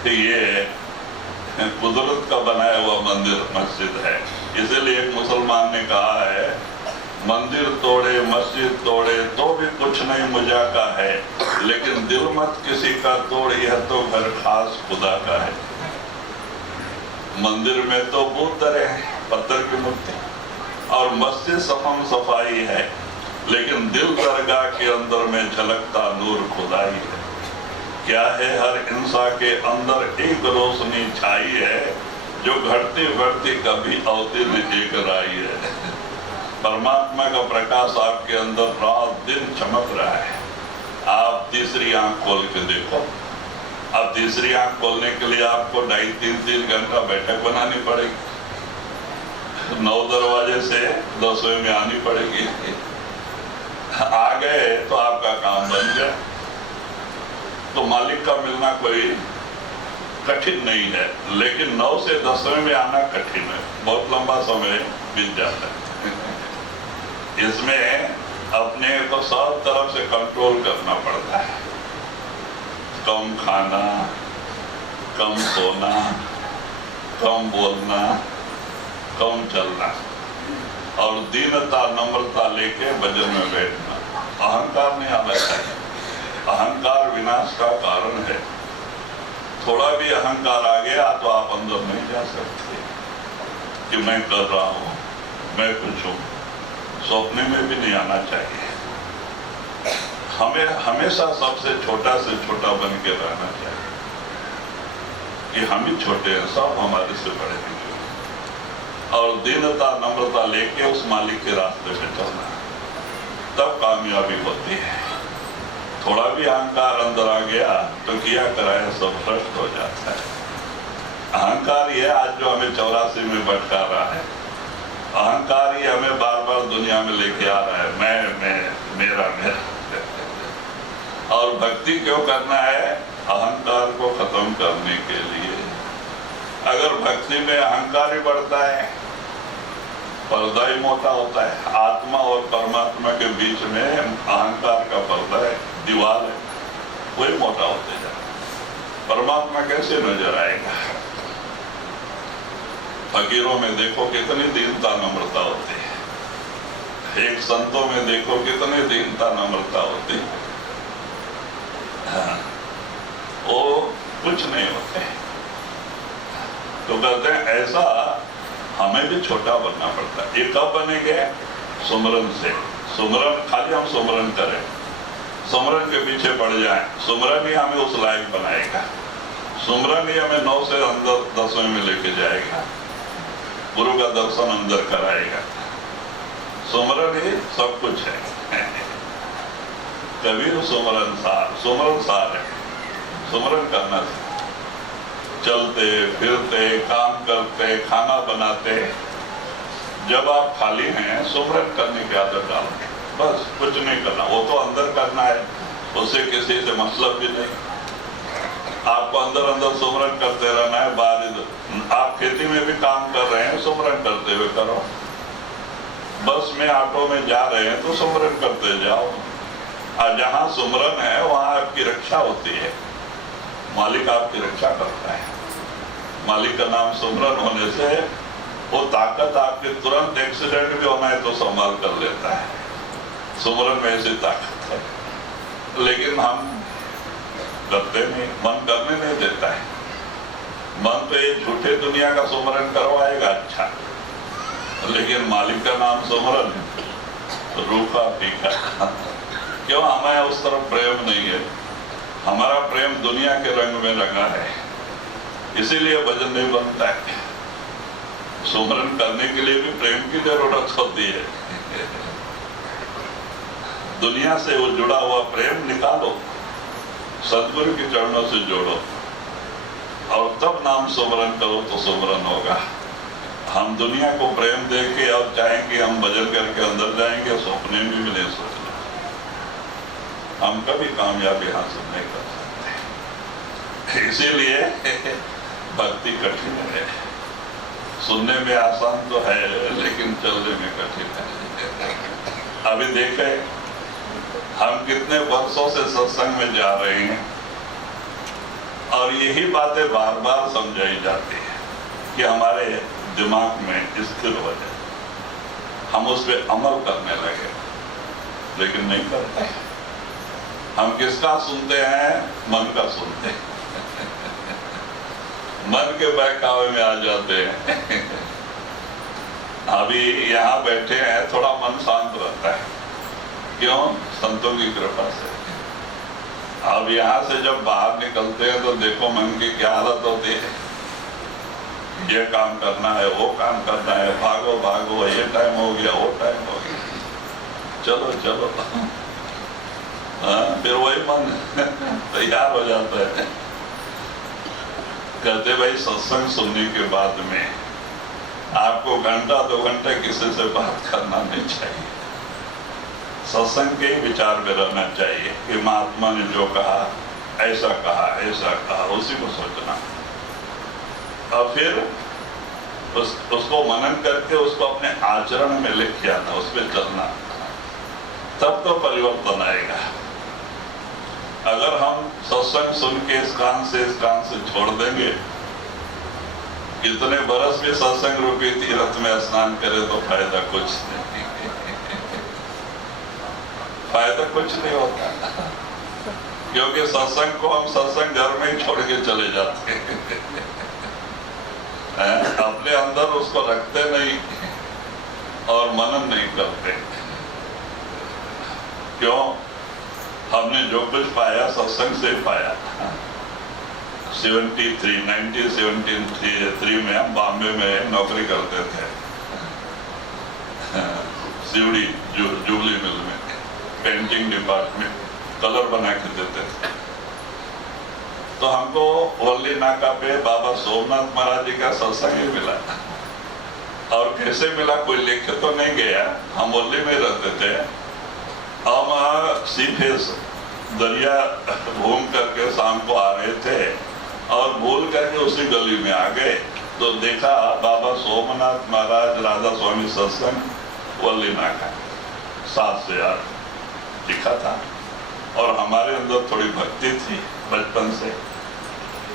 ये कुदरत का बनाया हुआ मंदिर मस्जिद है। इसीलिए एक मुसलमान ने कहा है, मंदिर तोड़े मस्जिद तोड़े तो भी कुछ नहीं मुझा का है, लेकिन दिल मत किसी का तोड़, यह तो घर खास खुदा का है। मंदिर में तो बहुत तरह है, पत्थर की मूर्ति, और मस्जिद सफम सफाई है, लेकिन दिल दरगाह के अंदर में झलकता नूर खुदाई है। क्या है? हर इंसान के अंदर एक रोशनी छाई है, जो घटती बढ़ती कभी अवतीर्ण एक राई है। परमात्मा का प्रकाश आपके अंदर रात दिन चमक रहा है। आप तीसरी आंख खोल के देखो। अब तीसरी आंख खोलने के लिए आपको 2.5-3 घंटा बैठक बनानी पड़ेगी। 9 दरवाजे से 10वें में आनी पड़ेगी। आ गए तो आपका काम बन गया। तो मालिक का मिलना कोई कठिन नहीं है, लेकिन 9 से 10वें में आना कठिन है। बहुत लंबा समय बीत जाता है। इसमें अपने को सब तरफ से कंट्रोल करना पड़ता है। कम खाना, कम सोना, कम बोलना, कम चलना और दीनता नम्रता लेके भजन में बैठना। अहंकार नहीं आना चाहिए। अहंकार विनाश का कारण है। थोड़ा भी अहंकार आ गया तो आप अंदर नहीं जा सकते कि मैं कर रहा हूं, मैं कुछ हूं। सपने में भी नहीं आना चाहिए। हमें हमेशा सबसे छोटा से छोटा बन के रहना चाहिए कि हम ही छोटे हैं, सब हमारे से बड़े हैं। और दीनता नम्रता लेके उस मालिक के रास्ते पे चलना, तब कामयाबी होती है। थोड़ा भी अहंकार अंदर आ गया तो किया कराया सब भ्रष्ट हो जाता है। अहंकार ये आज जो हमें 84 में भटका रहा है, अहंकार ही हमें बार बार दुनिया में लेके आ रहा है। मैं मेरा और भक्ति क्यों करना है? अहंकार को खत्म करने के लिए। अगर भक्ति में अहंकार ही बढ़ता है, पर्दा ही मोटा होता है। आत्मा और परमात्मा के बीच में अहंकार का पर्दा है, दीवार है, वही मोटा होते जाए। परमात्मा कैसे नजर आएगा? फकीरों में देखो कितनी दीनता नम्रता होती है। एक संतों में देखो कितनी दीनता नम्रता होती है। वो कुछ नहीं होते। तो कहते हैं ऐसा हमें भी छोटा बनना पड़ता है। ये कब बनेंगे? सुमरन से। सुमरन खाली हम सुमरन करें, सुमरन के पीछे पड़ जाए, सुमरन ही हमें उस लायक बनाएगा। सुमरन ही हमें 9 से अंदर 10वें में लेके जाएगा, गुरु का दर्शन अंदर कराएगा। सुमरन ही सब कुछ है। कबीर सुमरन सार है। सुमरन करना चाहिए। चलते फिरते, काम करते, खाना बनाते, जब आप खाली हैं सुमरन करने की आदत डालो। बस कुछ नहीं करना, वो तो अंदर करना है, उससे किसी से मतलब भी नहीं। आपको अंदर अंदर सुमरन करते रहना है। बाहर आप खेती में भी काम कर रहे हैं, सुमरन करते हुए करो। बस में ऑटो में जा रहे हैं तो सुमरन करते जाओ। और जहाँ सुमरन है वहाँ आपकी रक्षा होती है। मालिक आपकी रक्षा करता है। मालिक का नाम सुमरन होने से वो ताकत आपके तुरंत एक्सीडेंट भी होना है तो संभाल कर लेता है। सुमरन में ऐसी ताकत है, लेकिन हम करते नहीं, मन करने नहीं देता है। मन तो ये झूठे दुनिया का सुमरन करवाएगा अच्छा, लेकिन मालिक का नाम सुमरन तो रूखा फीका। क्यों? हमें उस तरफ प्रेम नहीं है। हमारा प्रेम दुनिया के रंग में रंगा है, इसीलिए भजन नहीं बनता है। सुमरन करने के लिए भी प्रेम की जरूरत होती है। दुनिया से वो जुड़ा हुआ प्रेम निकालो, सदगुरु के चरणों से जोड़ो और तब नाम सुमरन करो तो सुमरन होगा। हम दुनिया को प्रेम दे के अब चाहेंगे हम भजन करके अंदर जाएंगे, सपने में भी नहीं सोचना। हम कभी कामयाबी हासिल नहीं कर सकते। इसीलिए भक्ति कठिन है। सुनने में आसान तो है, लेकिन चलने में कठिन है। अभी देखें, हम कितने वर्षों से सत्संग में जा रहे हैं और यही बातें बार बार समझाई जाती है कि हमारे दिमाग में स्थिर हो जाए, हम उस पर अमल करने लगे, लेकिन नहीं करते। हम किसका सुनते हैं? मन का सुनते हैं। मन के बहकावे में आ जाते हैं। अभी यहाँ बैठे हैं, थोड़ा मन शांत रहता है। क्यों? संतों की कृपा से। अब यहाँ से जब बाहर निकलते हैं तो देखो मन की क्या हालत होती है। ये काम करना है, वो काम करना है, भागो भागो, ये टाइम हो गया, वो टाइम हो गया, चलो चलो। फिर वही मन तैयार हो जाता है। कहते भाई सत्संग सुनने के बाद में आपको घंटा 2 घंटे किसी से बात करना नहीं चाहिए। सत्संग के विचार में रहना चाहिए कि महात्मा ने जो कहा, ऐसा कहा, उसी को सोचना और फिर उसको मनन करके उसको अपने आचरण में लेके आना, उस पर चलना, तब तो परिवर्तन आएगा। अगर हम सत्संग सुन के इस कान से छोड़ देंगे, कितने बरस भी सत्संग रूपी तीर्थ में स्नान करे तो फायदा कुछ नहीं, फायदा कुछ नहीं होता, क्योंकि सत्संग को हम सत्संग घर में ही छोड़ के चले जाते हैं। अपने अंदर उसको रखते नहीं और मनन नहीं करते। क्यों? हमने जो कुछ पाया सत्संग से पाया। 1973 में हम बॉम्बे में नौकरी करते थे, सीवड़ी जुबली मिल में, पेंटिंग डिपार्टमेंट, कलर बना के देते थे। तो हमको वल्ली नाका पे बाबा सोमनाथ महाराज जी का सत्संग ही मिला। और कैसे मिला, कोई लेके तो नहीं गया, हम वल्ली में रहते थे। हम सीधे दरिया घूम करके शाम को आ रहे थे और भूल करके उसी गली में आ गए, तो देखा बाबा सोमनाथ महाराज राधा स्वामी सत्संग वल्ली नाका 7 से 8 लिखा था। और हमारे अंदर थोड़ी भक्ति थी बचपन से,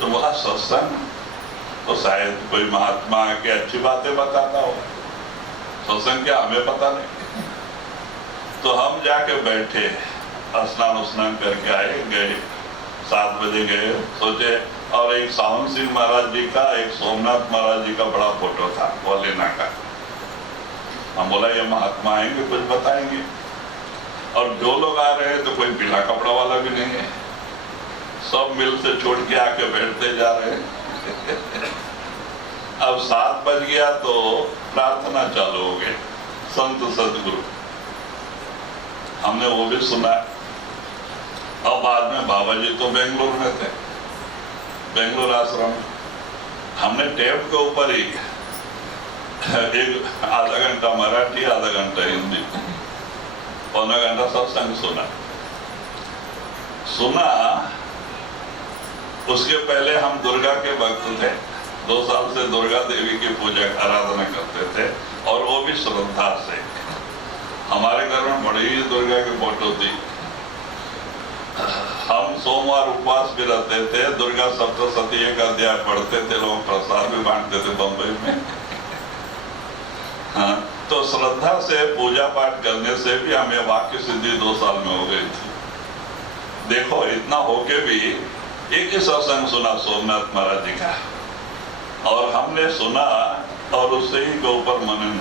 तो बोला सत्संग तो शायद कोई महात्मा के अच्छी बातें बताता हो, सत्संग क्या हमें पता नहीं। तो हम जाके बैठे, स्नान करके आए, गए 7 बजे गए, सोचे। और एक सावन सिंह महाराज जी का, एक सोमनाथ महाराज जी का बड़ा फोटो था वल्लीना का। हम बोला ये महात्मा आएंगे, कुछ बताएंगे। और जो लोग आ रहे हैं तो कोई पीला कपड़ा वाला भी नहीं है, सब मिल से छोड़ के आके बैठते जा रहे हैं। अब 7 बज गया तो प्रार्थना चालू हो गई, संत सदगुरु, हमने वो भी सुना। अब बाद में बाबा जी तो बेंगलोर में थे, बेंगलोर आश्रम, हमने टेप के ऊपर ही एक आधा घंटा मराठी, आधा घंटा हिंदी, पौना घंटा सत्संग सुना। उसके पहले हम दुर्गा के भक्त थे, 2 साल से दुर्गा देवी की पूजा आराधना करते थे, और वो भी श्रद्धा से। हमारे घर में बड़ी दुर्गा की फोटो थी। हम सोमवार उपवास भी रहते थे, दुर्गा सप्तशती एक अध्याय पढ़ते थे, लोग प्रसाद भी बांटते थे बम्बई में। हाँ, तो श्रद्धा से पूजा पाठ करने से भी हमें वाक्य सिद्धि 2 साल में हो गई थी। देखो इतना होके भी एक ही सत्संग सुना सोमनाथ महाराज जी का, और हमने सुना और उससे ही के ऊपर मनन।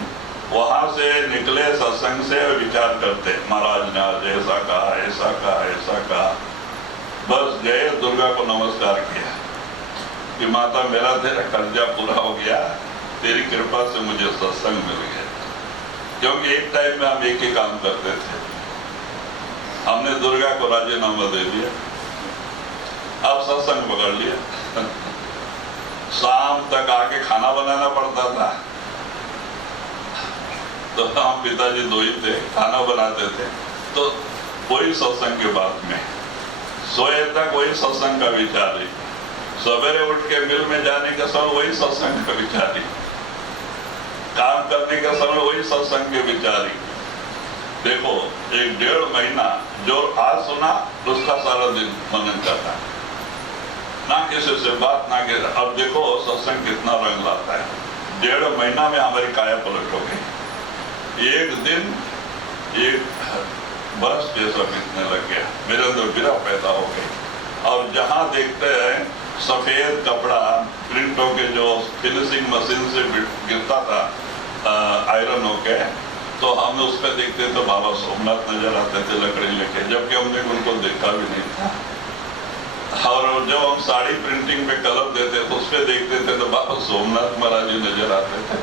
वहां से निकले सत्संग से विचार करते, महाराज ने आज ऐसा कहा, ऐसा कहा, ऐसा कहा। बस गए, दुर्गा को नमस्कार किया कि माता मेरा तेरा कर्जा पूरा हो गया, तेरी कृपा से मुझे सत्संग मिल गया। क्योंकि एक टाइम में हम एक ही काम करते थे, हमने दुर्गा को राजीनामा दे दिया, अब सत्संग पकड़ लिया। शाम तक आके खाना बनाना पड़ता था, तो हम पिताजी 2 ही थे, खाना बनाते थे। तो कोई सत्संग के बाद में सोए तक वही सत्संग का विचार ही, सवेरे उठ के मिल में जाने का समय वही सत्संग का विचार ही, काम करने का समय वही सत्संग के विचार ही। देखो 1-1.5 महीना जो आज सुना उसका सारा दिन मनन करना, ना किसी से बात ना के। अब देखो सत्संग कितना रंग लाता है। 1.5 महीना में हमारी काया पलट हो गई। एक दिन 1 बरस जैसा बीतने लग गया, मेरे अंदर विरह पैदा हो गई। और जहाँ देखते हैं सफेद कपड़ा प्रिंटों के जो फिनिशिंग मशीन से गिरता था आयरन होके, तो हम उस पर देखते तो बाबा सोमनाथ नजर आते थे लकड़ी लेके, जबकि हमने उनको देखा भी नहीं था। और जब हम साड़ी प्रिंटिंग पे कलर देते तो उस पर देखते थे तो बाबा सोमनाथ महाराज जी नजर आते थे।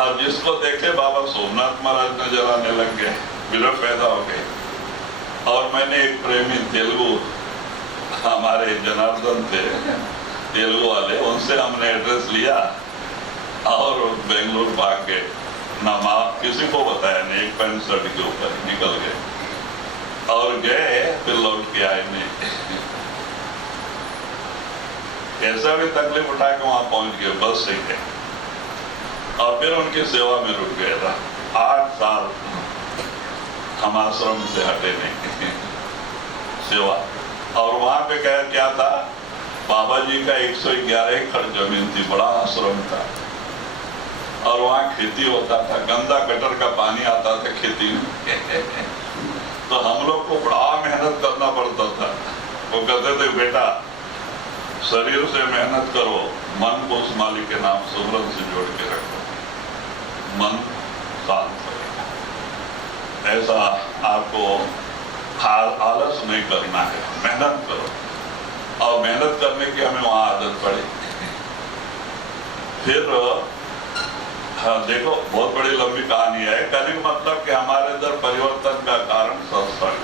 अब जिसको देखे बाबा सोमनाथ महाराज नजर आने लग गए, विरह पैदा हो गए। और मैंने एक प्रेमी तेलुगु, हमारे जनार्दन थे तेलुगु वाले, उनसे हमने एड्रेस लिया और बेंगलुरु भाग गए। नाम किसी को बताया नहीं, एक पैंट शर्ट के ऊपर निकल गए और गए, फिर लौट के आए नहीं। कैसा भी तकलीफ उठा के वहां पहुंच गए, बस से गए और फिर उनकी सेवा में रुक गया था। 8 साल हम आश्रम से हटे नहीं सेवा। और वहां पे क्या था, बाबा जी का 111 एकड़ जमीन थी, बड़ा आश्रम था और वहाँ खेती होता था, गंदा गटर का पानी आता था खेती में तो हम लोग को बड़ा मेहनत करना पड़ता था। वो कहते थे बेटा शरीर से मेहनत करो, मन को उस मालिक के नाम सुमरन से जोड़ के रखो, मन शांत रहेगा। ऐसा आपको आलस नहीं करना है, मेहनत करो। और मेहनत करने की हमें वहाँ आदत पड़ी। फिर हाँ देखो, बहुत बड़ी लंबी कहानी है। कहने का मतलब कि हमारे अंदर परिवर्तन का कारण सत्संग।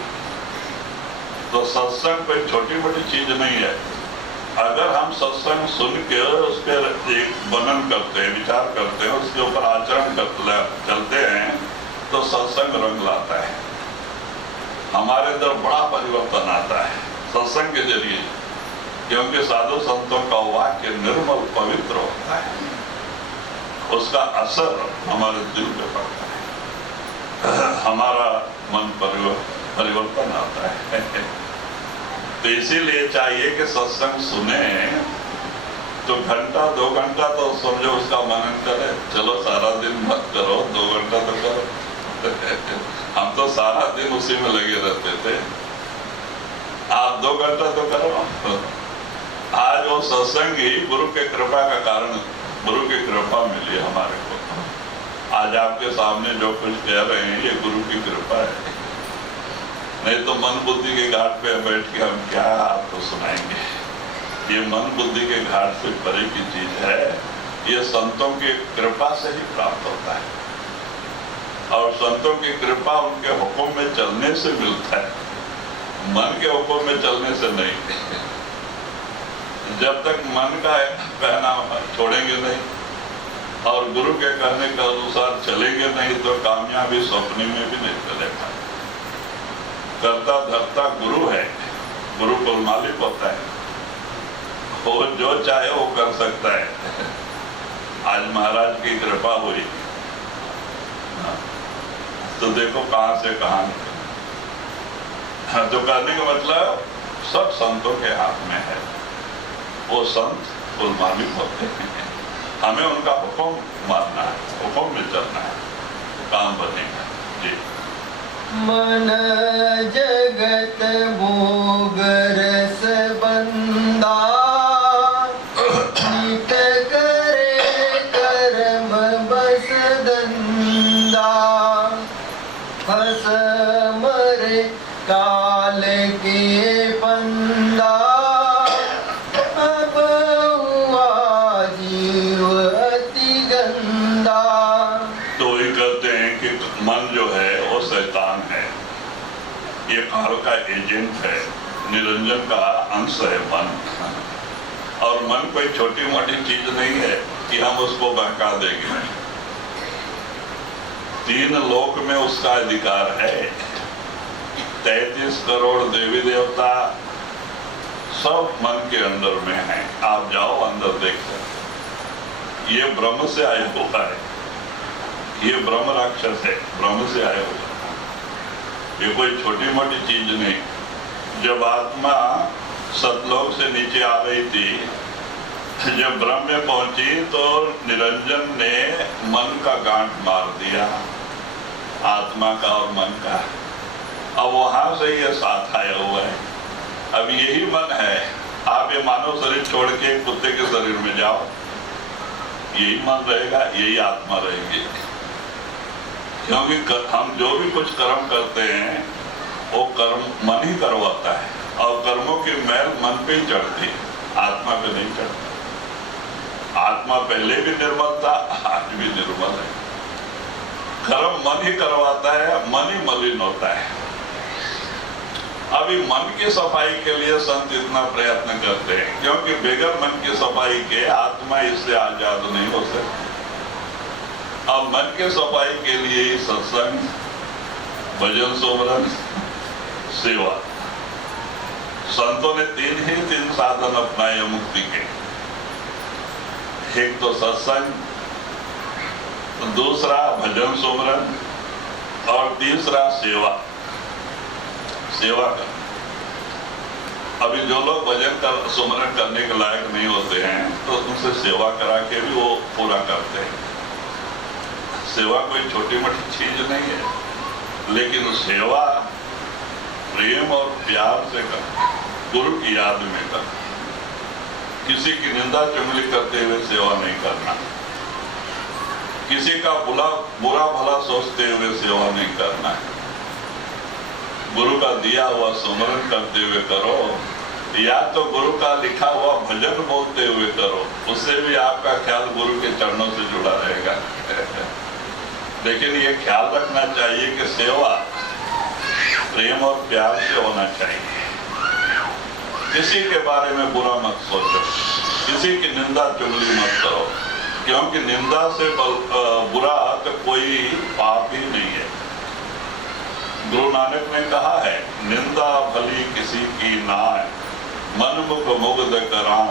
तो सत्संग कोई छोटी मोटी चीज नहीं है। अगर हम सत्संग सुन के उस पर एक मनन करते हैं, विचार करते हैं, उसके ऊपर आचरण चलते हैं तो सत्संग रंग लाता है, हमारे अंदर बड़ा परिवर्तन आता है सत्संग के जरिए। क्योंकि साधु संतों का वाक्य निर्मल पवित्र होता है, उसका असर हमारे दिल पे पड़ता है, हमारा मन परिवर्तन आता है। तो इसीलिए चाहिए कि सत्संग सुने तो घंटा 2 घंटा तो समझो उसका मनन करे। चलो सारा दिन मत करो, 2 घंटा तो करो हम तो सारा दिन उसी में लगे रहते थे। आप 2 घंटा तो करो। आज वो सत्संग ही गुरु के कृपा का कारण, गुरु की कृपा मिली हमारे को। आज आपके सामने जो कुछ कह रहे हैं ये गुरु की कृपा है, नहीं तो मन बुद्धि के घाट पे बैठ के हम क्या आपको सुनाएंगे। ये मन बुद्धि के घाट से परे की चीज है, ये संतों की कृपा से ही प्राप्त होता है। और संतों की कृपा उनके हुक्म में चलने से मिलता है, मन के हुक्म में चलने से नहीं। जब तक मन का कहना छोड़ेंगे नहीं और गुरु के कहने के अनुसार चलेंगे नहीं तो कामयाबी स्वप्न में भी नहीं चलेगा। करता धरता गुरु है, गुरु को मालिक होता है, वो जो चाहे वो कर सकता है। आज महाराज की कृपा हुई तो देखो कहां से कहां निकल। तो कहने का मतलब सब संतों के हाथ में है, वो संत वो मालिक होते हैं, हमें उनका हुक्म मानना है, हुक्म में चलना है, काम बनेगा। जी। मन जगत भोग रस बंदा, नित करे कर्म बस दंदा, फस मरे काल के पंदा, अब हुआ जीव अति गंदा। तो ये कहते हैं कि मन जो है वो शैतान है, ये काल का एजेंट है, निरंजन का अंश है मन। और मन कोई छोटी मोटी चीज नहीं है कि हम उसको बहका देंगे। 3 लोक में उसका अधिकार है, 33 करोड़ देवी देवता सब मन के अंदर में है। आप जाओ अंदर देख सकते। ये ब्रह्म से आया हुआ है, ये ब्रह्म राक्षस है, ब्रह्म से आया हुआ है, ये कोई छोटी मोटी चीज नहीं। जब आत्मा सतलोक से नीचे आ रही थी, जब ब्रह्म में पहुंची तो निरंजन ने मन का गांठ मार दिया, आत्मा का और मन का। अब वहां से ये साथ आया हुआ है। अब यही मन है, आप ये मानव शरीर छोड़ के कुत्ते के शरीर में जाओ, यही मन रहेगा, यही आत्मा रहेगी। क्योंकि हम जो भी कुछ कर्म करते हैं वो कर्म मन ही करवाता है, और कर्मों की मैल मन पे ही चढ़ती है, आत्मा पे नहीं चढ़ती। आत्मा पहले भी निर्मल था, आज भी निर्मल है। कर्म मन ही करवाता है, मन ही मलिन होता है। अभी मन की सफाई के लिए संत इतना प्रयत्न करते हैं, क्योंकि बगैर मन की सफाई के आत्मा इससे आजाद नहीं हो सकती। अब मन की सफाई के लिए ही सत्संग, भजन, सुमरन, सेवा, संतों ने तीन साधन अपनाए मुक्ति के। एक तो सत्संग, दूसरा भजन सुमरन और तीसरा सेवा कर। अभी जो लोग भजन कर सुमरन करने के लायक नहीं होते हैं तो उनसे सेवा करा के भी वो पूरा करते हैं। सेवा कोई छोटी मोटी चीज नहीं है, लेकिन सेवा प्रेम और प्यार से कर, गुरु की याद में कर। किसी की निंदा चुगली करते हुए सेवा नहीं करना, किसी का बुरा भला सोचते हुए सेवा नहीं करना है। गुरु का दिया हुआ सुमरन करते हुए करो, या तो गुरु का लिखा हुआ भजन बोलते हुए करो, उससे भी आपका ख्याल गुरु के चरणों से जुड़ा रहेगा। लेकिन ये ख्याल रखना चाहिए कि सेवा प्रेम और प्यार से होना चाहिए। किसी के बारे में बुरा मत सोचो, किसी की निंदा चुगली मत करो, क्योंकि निंदा से बुरा तो कोई पाप ही नहीं है। गुरु नानक ने कहा है, निंदा भली किसी की नाय, मन मुख मुग्ध करां,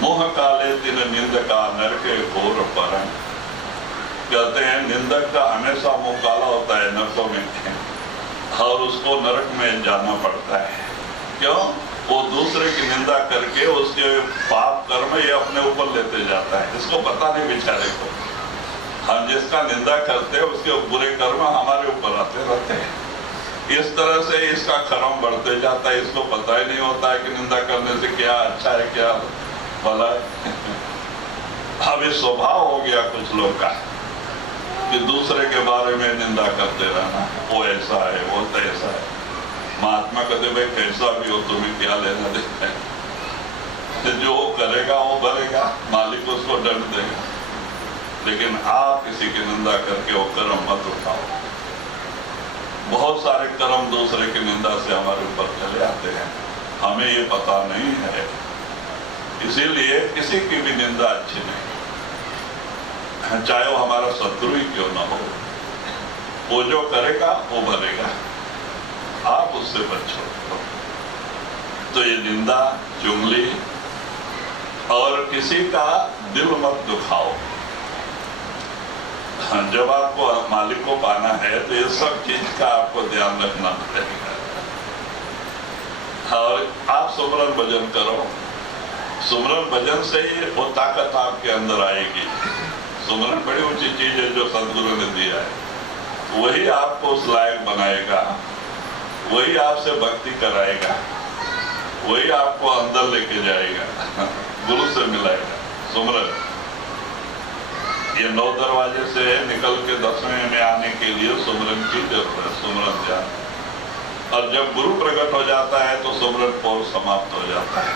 मुँह काले तिन निंदका नरके घोर परं। कहते हैं निंदक का हमेशा मुंह काला होता है नरकों में, और उसको नरक में जाना पड़ता है। क्यों? वो दूसरे की निंदा करके उसके पाप कर्म ये अपने ऊपर लेते जाता है। इसको पता नहीं बेचारे को। हम जिसका निंदा करते हैं उसके बुरे कर्म हमारे ऊपर आते रहते हैं। इस तरह से इसका कर्म बढ़ते जाता है। इसको पता ही नहीं होता है कि निंदा करने से क्या अच्छा है, क्या भला है। अब ये स्वभाव हो गया कुछ लोग का कि दूसरे के बारे में निंदा करते रहना, वो ऐसा है, वो तैसा है। महात्मा कहते भाई कैसा भी हो तुम्हें क्या लेना देना है, जो करेगा वो भरेगा, मालिक उसको दंड देगा। लेकिन आप किसी की निंदा करके वो कर्म मत उठाओ। बहुत सारे कर्म दूसरे की निंदा से हमारे ऊपर चले आते हैं, हमें ये पता नहीं है। इसीलिए किसी की भी निंदा अच्छी नहीं, चाहे वो हमारा शत्रु ही क्यों ना हो। वो जो करेगा वो भरेगा, आप उससे बचो। तो ये निंदा चुगली और किसी का दिल मत दुखाओ। जब आपको मालिक को पाना है तो ये सब चीज का आपको ध्यान रखना पड़ेगा। और आप सुमरन भजन करो, सुमरन भजन से ही वो ताकत आपके अंदर आएगी। सुमरन बड़ी ऊंची चीज है जो सदगुरु ने दिया है, वही आपको उस लायक बनाएगा, वही आपसे भक्ति कराएगा, वही आपको अंदर लेके जाएगा, गुरु से मिलाएगा। सुमरन ये 9 दरवाजे से निकल के 10वें में आने के लिए सुमरन की जरूरत है, सुमरन ध्यान। और जब गुरु प्रकट हो जाता है तो सुमरन पौर समाप्त हो जाता है,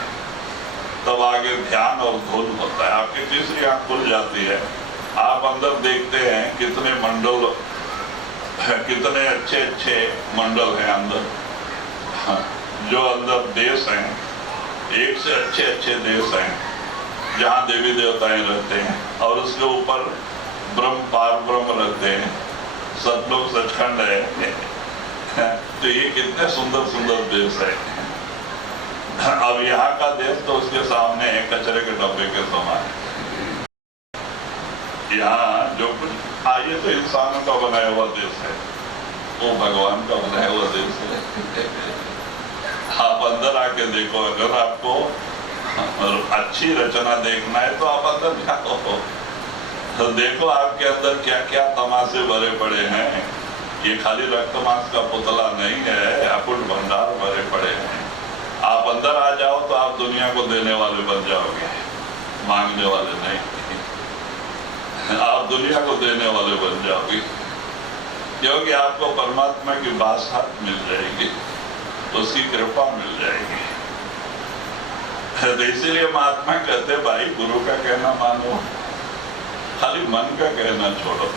तब आगे ध्यान और धुन होता है। आपकी तीसरी आंख खुल जाती है, आप अंदर देखते हैं कितने मंडल, कितने अच्छे अच्छे मंडल हैं अंदर। जो अंदर देश हैं, एक से अच्छे अच्छे देश हैं जहाँ देवी देवताएं रहते हैं, और उसके ऊपर ब्रह्म पार ब्रह्म रहते हैं, सतलोक सचखंड है। तो ये कितने सुंदर सुंदर देश है। अब यहाँ का देश तो उसके सामने कचरे के डब्बे के समान है। यहाँ जो कुछ आइए तो इंसानों का बनाया हुआ देश है, वो भगवान का बनाया हुआ देश है। आप अंदर आके देखो, अगर आपको अच्छी रचना देखना है तो आप अंदर जाओ, तो देखो आपके अंदर क्या क्या तमाशे भरे पड़े हैं। ये खाली रक्त मांस का पुतला नहीं है, अकुट भंडार भरे पड़े हैं। आप अंदर आ जाओ तो आप दुनिया को देने वाले बन जाओगे, मांगने वाले नहीं। आप दुनिया को देने वाले बन जाओगे, क्योंकि आपको परमात्मा की बात मिल जाएगी। उसकी कृपा मिल जाएगी। तो इसीलिए महात्मा कहते भाई गुरु का कहना मानो, खाली मन का कहना छोड़ो।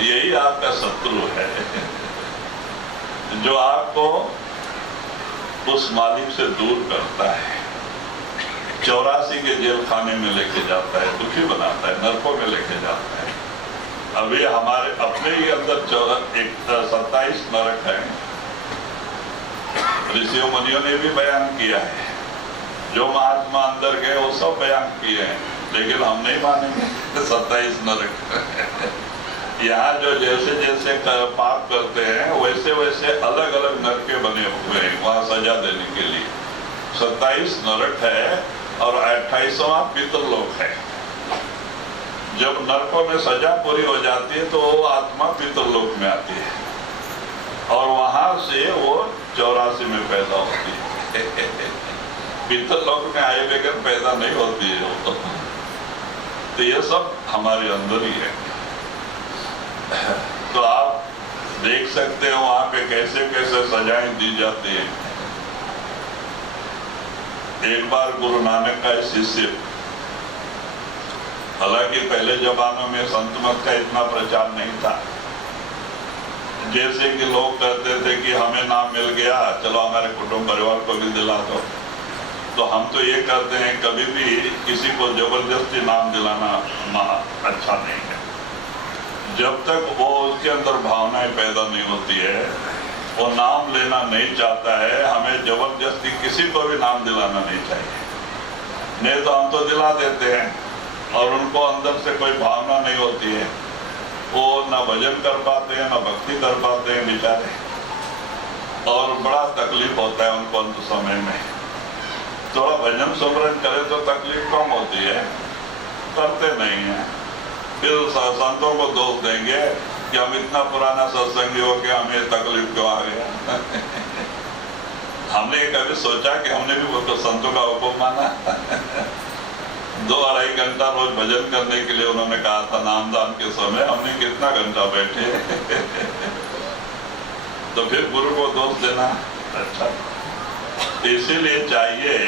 यही आपका शत्रु है जो आपको उस मालिक से दूर करता है, 84 के जेल खाने में लेके जाता है, दुखी बनाता है, नरकों में लेके जाता है। अभी हमारे अपने ही अंदर 27 नरक है। ऋषियों मुनियों ने भी बयान किया है, जो महात्मा अंदर गए वो सब बयान किए हैं, लेकिन हम नहीं मानेंगे। 27 नरक यहाँ जो जैसे जैसे पाप करते हैं वैसे वैसे अलग अलग नरके बने हुए हैं वहाँ सजा देने के लिए। 27 नरक है और 28वां पितरलोक है। जब नरकों में सजा पूरी हो जाती है तो वो आत्मा पितरलोक में आती है और वहां से वो 84 में पैदा होती है। पितरलोक में आए बगैर पैदा नहीं होती है वो तो ये सब हमारे अंदर ही है। तो आप देख सकते हो वहां पे कैसे कैसे सजाएं दी जाती हैं। एक बार गुरु नानक का शिष्य, हालांकि पहले जमानों में संत मत का इतना प्रचार नहीं था, जैसे कि लोग कहते थे कि हमें नाम मिल गया, चलो हमारे कुटुंब परिवार को भी दिला दो। तो हम तो ये करते हैं, कभी भी किसी को जबरदस्ती नाम दिलाना अच्छा नहीं है। जब तक वो उसके अंदर भावनाएं पैदा नहीं होती है, वो नाम लेना नहीं चाहता है, हमें जबरदस्ती किसी को भी नाम दिलाना नहीं चाहिए। नहीं तो हम तो दिला देते हैं और उनको अंदर से कोई भावना नहीं होती है, वो ना भजन कर पाते हैं ना भक्ति कर पाते हैं बेचारे, और बड़ा तकलीफ होता है उनको अंत समय में। थोड़ा भजन सुमरन करे तो तकलीफ कम होती है, करते नहीं है। फिर संतों को दोष देंगे कि हम इतना पुराना सत्संगी हो के हमें तकलीफ क्यों आ गया। हमने कभी सोचा कि हमने भी वो तो संतों का हुक्म माना। 2-2.5 घंटा रोज भजन करने के लिए उन्होंने कहा था नामदान के समय, हमने कितना घंटा बैठे। तो फिर गुरु को दोष देना अच्छा। इसीलिए चाहिए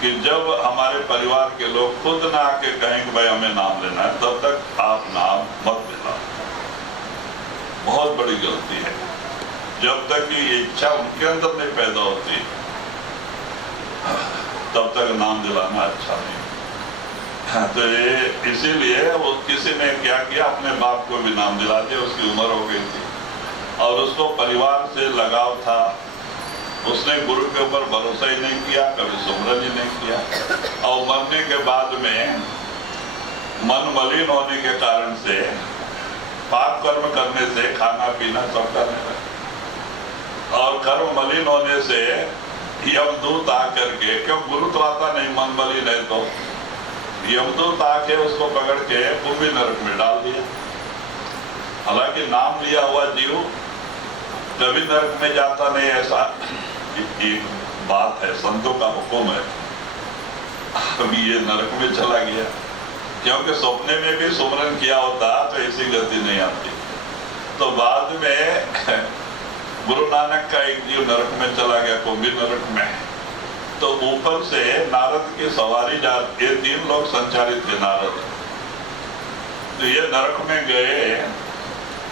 कि जब हमारे परिवार के लोग खुद ना आके कहें कि भाई हमें नाम लेना है, तब तक आप नाम मत लेना। बहुत बड़ी गलती है। जब तक कि इच्छा उनके अंदर नहीं पैदा होती तब तक नाम दिलाना अच्छा नहीं। तो ये इसीलिए वो किसी ने क्या किया, अपने बाप को भी नाम दिला दिया। उसकी उम्र हो गई थी और उसको परिवार से लगाव था, उसने गुरु के ऊपर भरोसा ही नहीं किया, कभी सुमरन ही नहीं किया। और मरने के बाद में मन मलिन होने के कारण से, पाप कर्म करने से, खाना पीना सब करने लगा और कर्म मलिन होने से यमदूत आकर के, क्यों गुरु तो आता नहीं, मन मलिन है तो यमदूत आके उसको पकड़ के कुंभी नरक में डाल दिया। हालांकि नाम लिया हुआ जीव कभी नरक में जाता नहीं, ऐसा एक बात है, संतों का हुक्म है। अभी ये नरक में चला गया, क्योंकि सपने में भी सुमरन किया होता तो ऐसी गति नहीं आती। तो बाद में गुरु नानक का एक जीव नरक में चला गया, कुंभी नरक में। तो ऊपर से नारद की सवारी ये 3 लोग संचारित थे नारद। तो ये नरक में गए,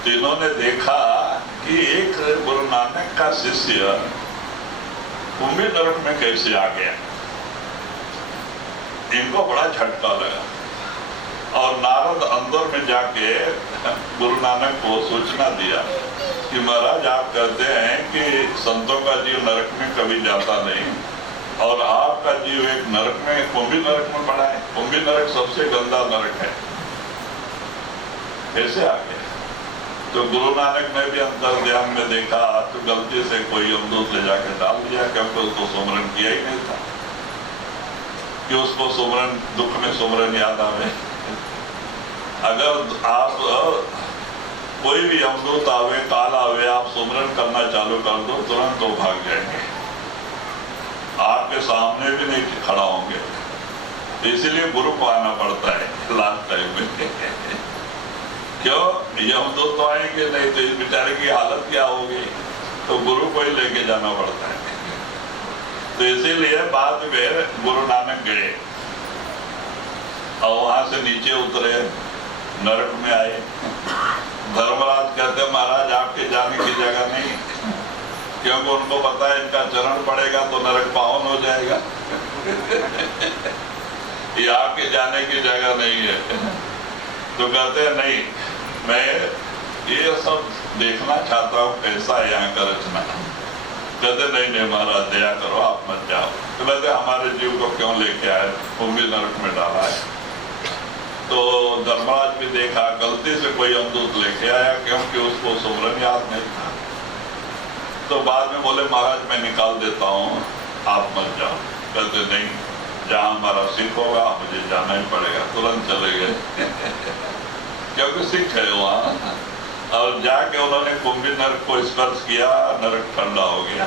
तीनों ने देखा कि एक गुरु नानक का शिष्य कुंभी नरक में कैसे आ गया। इनको बड़ा झटका लगा और नारद अंदर में जाके गुरु नानक को सूचना दिया कि महाराज आप कहते हैं कि संतों का जीव नरक में कभी जाता नहीं और आपका जीव एक नरक में, कुंभी नरक में पड़ा है। कुंभी नरक सबसे गंदा नरक है, कैसे आ गया। तो गुरु नानक ने भी अंतर ध्यान में देखा तो गलती से कोई यमदूत ले जाकर डाल दिया, क्योंकि उसको सुमरन किया ही नहीं था कि उसको सुमरन, दुख में सुमरन याद आवे। अगर आप कोई भी यमदूत आवे, काल आवे, आप सुमरन करना चालू कर दो, तुरंत वो भाग जाएंगे, आपके सामने भी नहीं खड़ा होंगे। इसीलिए गुरु को आना पड़ता है लास्ट टाइम में। क्यों, यमदूत तो आएंगे नहीं तो इस बेचारे की हालत क्या होगी। तो गुरु को ही लेके जाना पड़ता है। तो इसीलिए बाद में गुरु नानक गए और वहां से नीचे उतरे, नरक में आए। धर्मराज कहते महाराज आपके जाने की जगह नहीं, क्योंकि उनको पता है इनका चरण पड़ेगा तो नरक पावन हो जाएगा। ये आपके जाने की जगह नहीं है। तो कहते हैं नहीं, मैं ये सब देखना चाहता हूँ कैसा है यहाँ का रचना। कहते नहीं नहीं महाराज दया करो आप मत जाओ। तो कहते हमारे जीव को क्यों लेके आए, वो भी नरक में डाला है। तो धर्मराज भी देखा गलती से कोई अमदूत लेके आया, क्योंकि उसको सुमरन याद नहीं था। तो बाद में बोले महाराज मैं निकाल देता हूँ आप मत जाओ। कहते नहीं, जहाँ हमारा सिख होगा मुझे जाना ही पड़ेगा। तुरंत चले गए क्योंकि सिख है वहाँ। और जाके उन्होंने कुंभी नरक को स्पर्श किया, नरक ठंडा हो गया।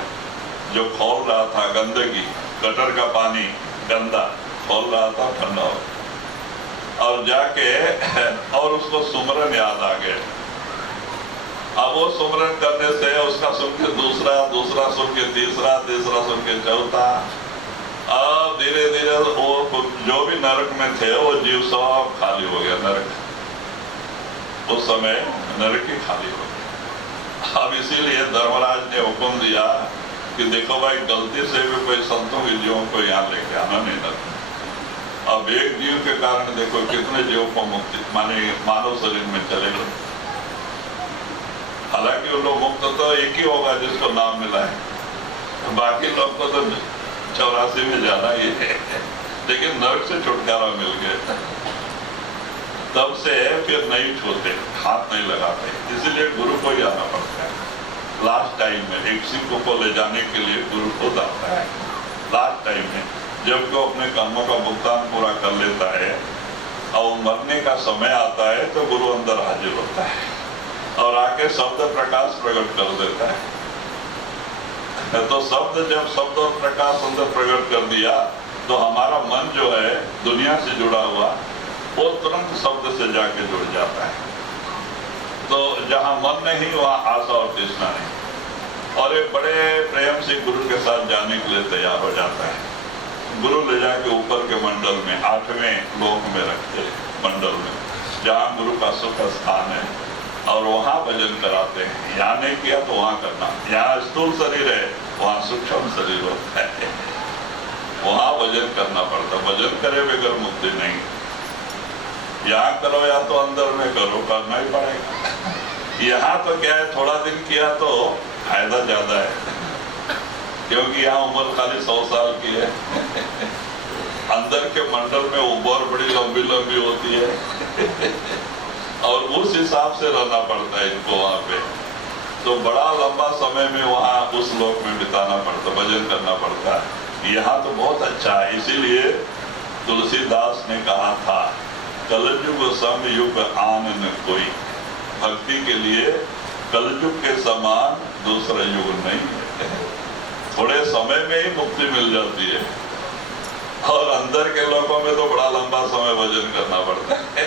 जो खोल रहा था गंदगी, गटर का पानी गंदा खोल रहा था, ठंडा हो गया। और जाके और उसको सुमरन याद आ गया। अब वो सुमरन करने से उसका सुन के दूसरा, दूसरा सुन के तीसरा, तीसरा सुन के चौथा। अब धीरे धीरे वो जो भी नरक में थे वो जीव सब खाली हो गया। नरक उस समय नरक ही खाली हो गया। अब इसीलिए धर्मराज ने हुक्म दिया कि देखो भाई गलती से भी कोई संतों के जीवों को यहाँ लेके आना नहीं नरक। अब एक जीव के कारण देखो कितने जीवों को मुक्ति माने मानव शरीर में चले गए। हालांकि वो लोग मुक्त तो एक ही होगा जिसको नाम मिला है, बाकी लोग को तो 84 में जाना ही है। लेकिन नरक से छुटकारा मिल गया, तब से फिर नहीं छूते, हाथ नहीं लगाते। इसलिए गुरु को ही आना पड़ता है। लास्ट टाइम में एक सिख को ले जाने के लिए गुरु खुद आता है लास्ट टाइम में, जब वो अपने कर्मों का भुगतान पूरा कर लेता है और मरने का समय आता है तो गुरु अंदर हाजिर होता है और आके शब्द प्रकाश प्रकट कर देता है। तो शब्द जब शब्द और प्रकाश अंदर प्रकट कर दिया तो हमारा मन जो है दुनिया से जुड़ा हुआ वो तुरंत शब्द से जाके जुड़ जाता है। तो जहाँ मन नहीं वहाँ आशा और तृष्णा नहीं। और एक बड़े प्रेम से गुरु के साथ जाने के लिए तैयार हो जाता है। गुरु ले जाके ऊपर के मंडल में 8वें लोक में रखते मंडल में, जहाँ गुरु का सुख स्थान है, और वहाँ भजन कराते हैं। यहाँ नहीं किया तो वहाँ करना। यहाँ स्थूल शरीर है, वहाँ सूक्ष्म शरीर होता है, वहाँ भजन करना पड़ता। भजन करे बगैर मुक्ति नहीं। यहाँ करो या तो अंदर में करो, करना ही पड़ेगा। यहाँ तो क्या है, थोड़ा दिन किया तो फायदा ज्यादा है, क्योंकि यहाँ उम्र खाली 100 साल की है। अंदर के मंडल में उम्र बड़ी लंबी लंबी होती है और उस हिसाब से रहना पड़ता है इनको वहाँ पे। तो बड़ा लंबा समय में वहाँ उस लोक में बिताना पड़ता, भजन करना पड़ता है। यहाँ तो बहुत अच्छा है। इसीलिए तुलसीदास ने कहा था कलयुग सम युग आन न कोई। भक्ति के लिए कलयुग के समान दूसरा युग नहीं है। थोड़े समय में ही मुक्ति मिल जाती है और अंदर के लोगों में तो बड़ा लंबा समय भजन करना पड़ता है।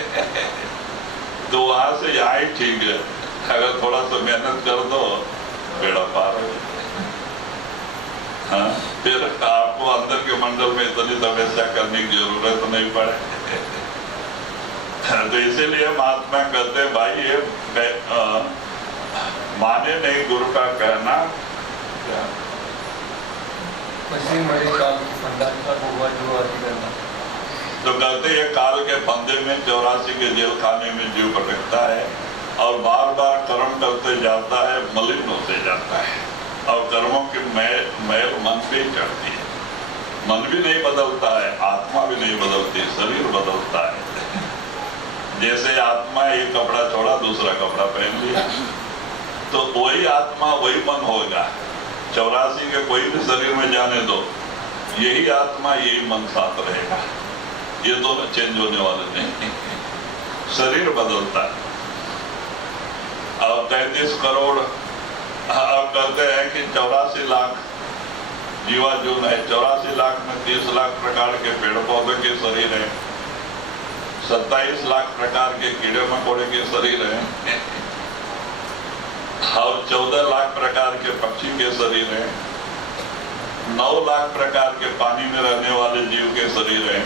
तो वहां से यहाँ ही ठीक है, अगर थोड़ा सा मेहनत कर दो बेड़ा पार हो। हाँ, फिर आपको अंदर के मंडल में इतनी तपस्या करने की जरूरत नहीं पड़े। तो इसीलिए महात्मा कहते हैं भाई ये माने नहीं गुरु का कहना। तो कहते ये काल के फंदे में 84 के जेल खाने में जीव भटकता है और बार बार कर्म करते जाता है, मलिन होते जाता है और कर्मों की मैल मन पे ही चढ़ती है। मन भी नहीं बदलता है, आत्मा भी नहीं बदलती, शरीर बदलता है। जैसे आत्मा एक कपड़ा छोड़ा दूसरा कपड़ा पहन लिया, तो वही आत्मा वही मन होगा। 84 के कोई भी शरीर में जाने दो, यही आत्मा यही मन साथ रहेगा। ये दोनों चेंज होने वाले नहीं, शरीर बदलता है। अब 33 करोड़ अब कहते हैं कि 84 लाख जीवाजून है। 84 लाख में 30 लाख प्रकार के पेड़ पौधे के शरीर है, 27 लाख प्रकार के कीड़े मकोड़े के शरीर है। और 14 लाख प्रकार के पक्षी के शरीर हैं, 9 लाख प्रकार के पानी में रहने वाले जीव के शरीर हैं,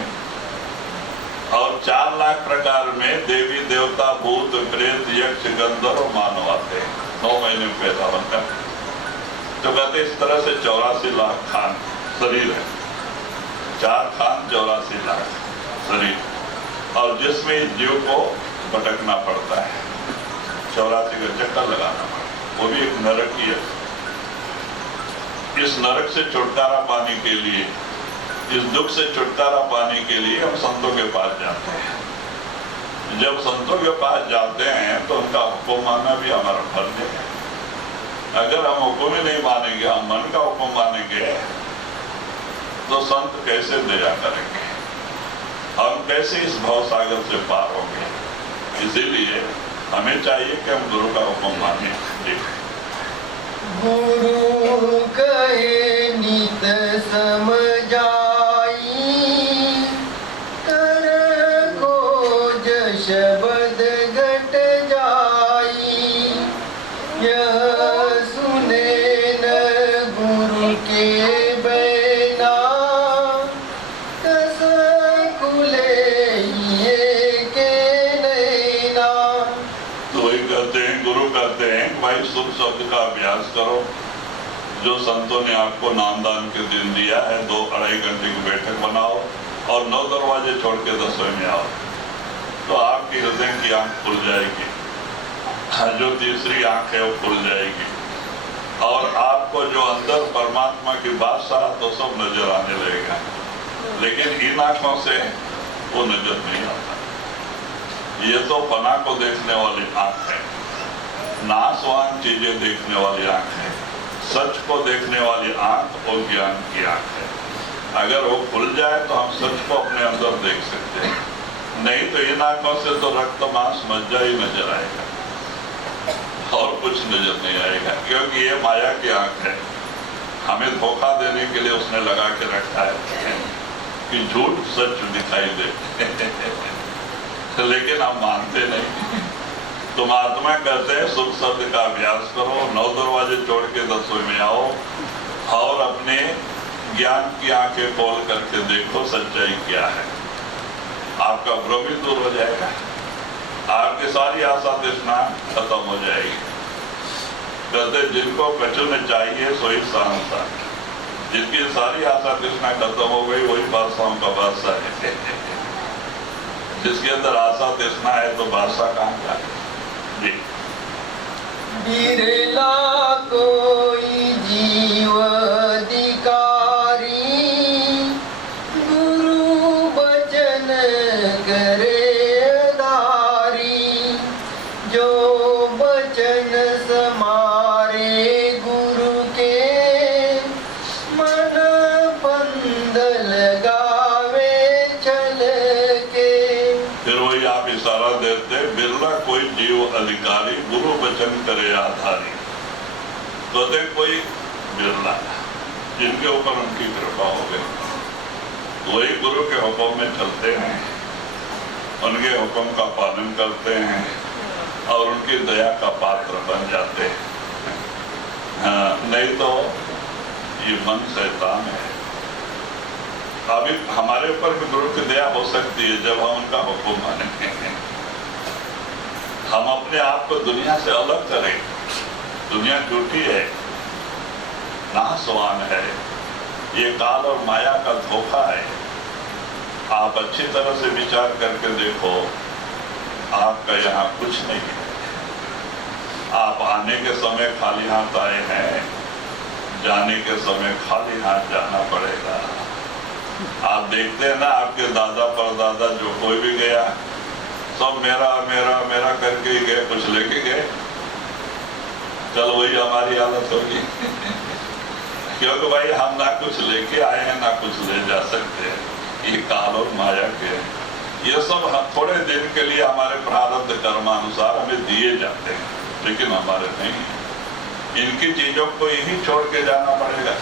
और 4 लाख प्रकार में देवी देवता भूत प्रेत यक्ष गंधर्व और मानव आते हैं 9 महीने में पैदा बनकर। तो कहते इस तरह से 84 लाख खान शरीर है, 4 खान 84 लाख शरीर, और जिसमें इस जीव को भटकना पड़ता है, 84 का चक्कर लगाना पड़ता है, वो भी एक नरक ही है। इस नरक से छुटकारा पाने के लिए, इस दुख से छुटकारा पाने के लिए हम संतों के पास जाते हैं। जब संतों के पास जाते हैं तो उनका हुक्म मानना भी हमारा फर्ज है। अगर हम हुक्म ही नहीं मानेंगे, हम मन का हुक्म मानेंगे, तो संत कैसे दया करेंगे, हम कैसे इस भव सागर से पार होंगे। इसीलिए हमें चाहिए कि हम गुरु का हुक्म माने। गुरु कहे नित समझाई, कर खोज शब्द घट जाई। यह सुने न गुरु के बैना, कस खुले ये के नैना। तो वही कहते हैं, गुरु कहते हैं भाई शुभ शब्द का अभ्यास करो। जो संतों ने आपको नामदान के दिन दिया है, 2-2.5 घंटे की बैठक बनाओ और 9 दरवाजे छोड़ के 10वें में आओ, तो आपकी हृदय की आंख खुल जाएगी, जो तीसरी आंख है वो खुल जाएगी, और आपको जो अंदर परमात्मा की बात सारा तो सब नजर आने लगेगा। लेकिन इन आंखों से वो नजर नहीं आता। ये तो फना को देखने वाली आंख है, नाशवान चीजें देखने वाली आंख है, सच को देखने वाली आंख और ज्ञान की आंख है। अगर वो खुल जाए तो हम सच को अपने अंदर देख सकते हैं, नहीं तो इन आंखों से तो रक्त मांस मज्जा ही नजर आएगा और कुछ नजर नहीं आएगा, क्योंकि ये माया की आंख है। हमें धोखा देने के लिए उसने लगा के रखा है कि झूठ सच दिखाई दे लेकिन हम मानते नहीं। तो महात्मा कहते हैं शुभ शब्द का अभ्यास करो, 9 दरवाजे छोड़ के 10वें में आओ, और अपने ज्ञान की आंखें खोल करके देखो सच्चाई क्या है। आपका भ्रम भी दूर हो जाएगा, आपकी सारी आशा तृष्णा खत्म हो जाएगी। कहते जिनको कछु न चाहिए सोई सहनता, जिनकी सारी आशा तृष्णा खत्म हो गई वही बादशाहों का बादशाह है। जिसके अंदर आशा तृष्णा है तो बादशाह कहाँ का है। बिरला कोई जीव अधिकारी, गुरु बचन करे आधारी। जो बचन समारे गुरु के, मन बंद लगावे चल के। फिर वही आप इशारा देते, बिरला कोई जीव अधिकारी, गुरु वचन करे आधारी। तो कोई बिरला जिनके ऊपर उनकी कृपा हो गई, वही गुरु के हुक्म में चलते हैं, उनके हुक्म का पालन करते हैं और उनकी दया का पात्र बन जाते हैं। नहीं तो ये मन शैतान है। अभी हमारे ऊपर भी गुरु की दया हो सकती है जब हम उनका हुक्म मानेंगे। हम अपने आप को दुनिया से अलग करें। दुनिया झूठी है, नाशवान है, ये काल और माया का धोखा है। आप अच्छी तरह से विचार करके देखो, आपका यहाँ कुछ नहीं है। आप आने के समय खाली हाथ आए हैं, जाने के समय खाली हाथ जाना पड़ेगा। आप देखते हैं ना, आपके दादा परदादा जो कोई भी गया, सब मेरा मेरा मेरा करके ही गए, कुछ लेके गए। कल वही हमारी हालत होगी क्योंकि भाई हम ना कुछ लेके आए हैं ना कुछ ले जा सकते हैं। ये काल और माया के, ये सब हम थोड़े दिन के लिए हमारे प्रारब्ध कर्मानुसार हमें दिए जाते हैं, लेकिन हमारे नहीं। इनकी चीजों को यही छोड़ के जाना पड़ेगा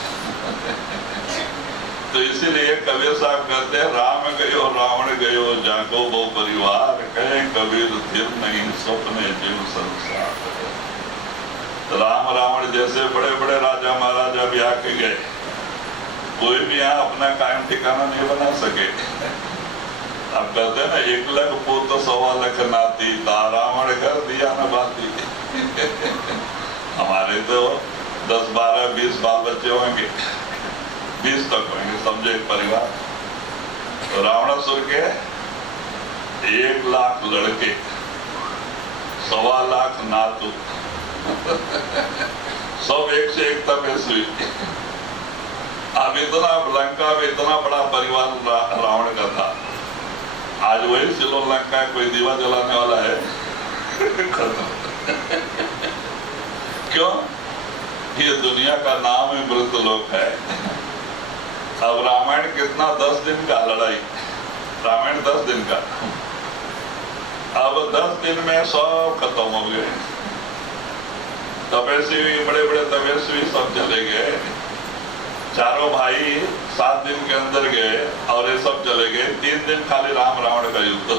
तो इसीलिए कबीर साहब कहते हैं, राम गयो रावण गयो जागो वो परिवार, कहे कबीर फिर नहीं स्वप्ने जीव संसार। राम रावण जैसे बड़े बड़े राजा महाराजा भी आके गए, कोई भी यहाँ अपना कायम ठिकाना नहीं बना सके। अब कहते हैं ना, 1 लाख पूत 1.25 लाख नाती, रावण कर दिया न बाती। हमारे तो 10, 12, 20 बाल बच्चे होंगे, 20 तक होंगे, समझे एक परिवार। तो रावणासुर के 1 लाख लड़के, 1.25 लाख नातू, सब एक से एक तपस्वी। अब इतना लंका में इतना बड़ा परिवार रावण का था। आज वही श्रीलंका कोई दीवा जलाने वाला है? क्यों? ये दुनिया का नाम ही मृतलोक है। अब रामायण कितना, 10 दिन का लड़ाई, रामायण 10 दिन का। अब 10 दिन में सब खत्म हो गए। तपस्वी, बड़े बड़े तपस्वी सब चले गए। चारों भाई 7 दिन के अंदर गए और ये सब चले गए। 3 दिन खाली राम रावण का युद्ध।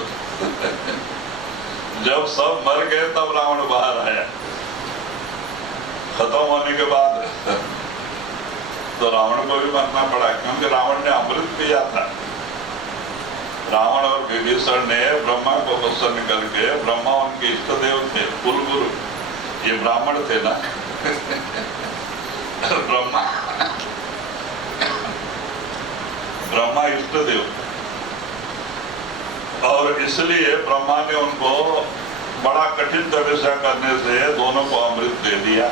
जब सब मर गए तब रावण बाहर आया, खत्म होने के बाद। तो रावण को भी मरना पड़ा, क्योंकि रावण ने अमृत पिया था। रावण और विभीषण ने ब्रह्मा को प्रसन्न करके, ब्रह्मा उनके इष्ट देव थे, कुल गुरु, ये ब्राह्मण थे ना। ब्रह्मा इष्ट देव, और इसलिए ब्रह्मा ने उनको बड़ा कठिन तपस्या करने से दोनों को अमृत दे दिया।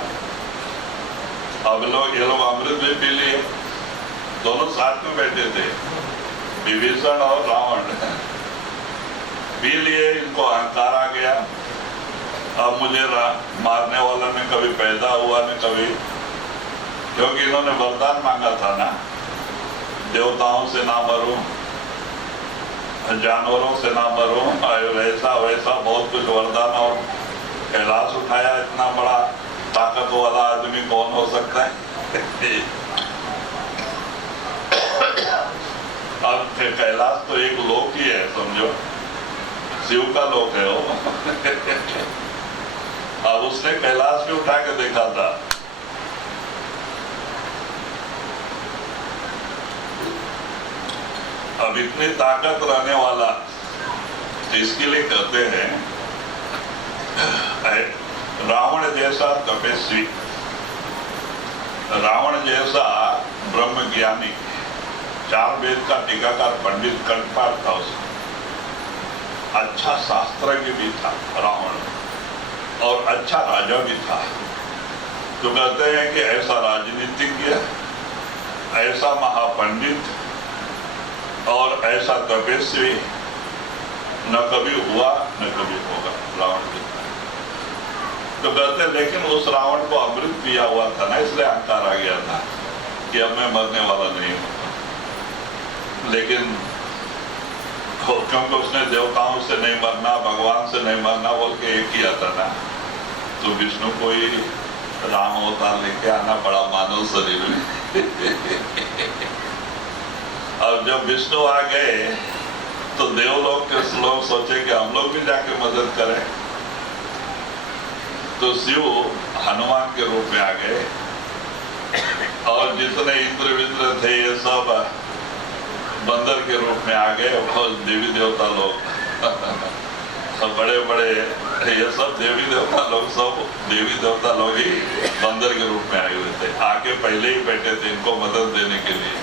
अब ये लोग अमृत भी पी लिए, दोनों साथ में बैठे थे, विभीषण और रावण पी लिए। इनको अहंकार आ गया, अब मुझे मारने वाला ने कभी पैदा हुआ न कभी, क्योंकि इन्होंने वरदान मांगा था ना, देवताओं से ना मरूं, जानवरों से ना मरूं, ऐसा वैसा बहुत कुछ वरदान। और कैलाश उठाया, इतना बड़ा ताकत वाला आदमी कौन हो सकता है? अब कैलाश तो एक लोक ही है, समझो, शिव का लोक है वो। अब उसने कैलाश भी उठा के देखा था। अब इतनी ताकत रहने वाला, इसके लिए कहते हैं रावण जैसा तपस्वी, रावण जैसा ब्रह्म ज्ञानी, 4 वेद का टीकाकार पंडित कंठपाठ था उसका, अच्छा शास्त्रज्ञ भी था रावण, और अच्छा राजा भी था। तो कहते हैं कि ऐसा राजनीतिज्ञ, ऐसा महापंडित और ऐसा तपस्वी न कभी हुआ न कभी होगा रावण के। तो कहते, लेकिन उस रावण को अमृत पिया हुआ था ना, इसलिए अहंकार आ गया था कि अब मैं मरने वाला नहीं हूं। लेकिन क्योंकि उसने देवताओं से नहीं मरना, भगवान से नहीं मरना बोल के एक किया था ना, तो विष्णु को ही राम अवतार लेके आना पड़ा मानव शरीर में। अब जब विष्णु आ गए तो देवलोक के लोग सोचे कि हम लोग भी जाके मदद करें, तो शिव हनुमान के रूप में आ गए, और जितने इंद्र विद्र थे ये सब बंदर के रूप में आ गए, और देवी देवता लोग बड़े बड़े, ये सब देवी देवता लोग, सब देवी देवता लोग ही बंदर के रूप में आए हुए थे, आके पहले ही बैठे थे इनको मदद देने के लिए।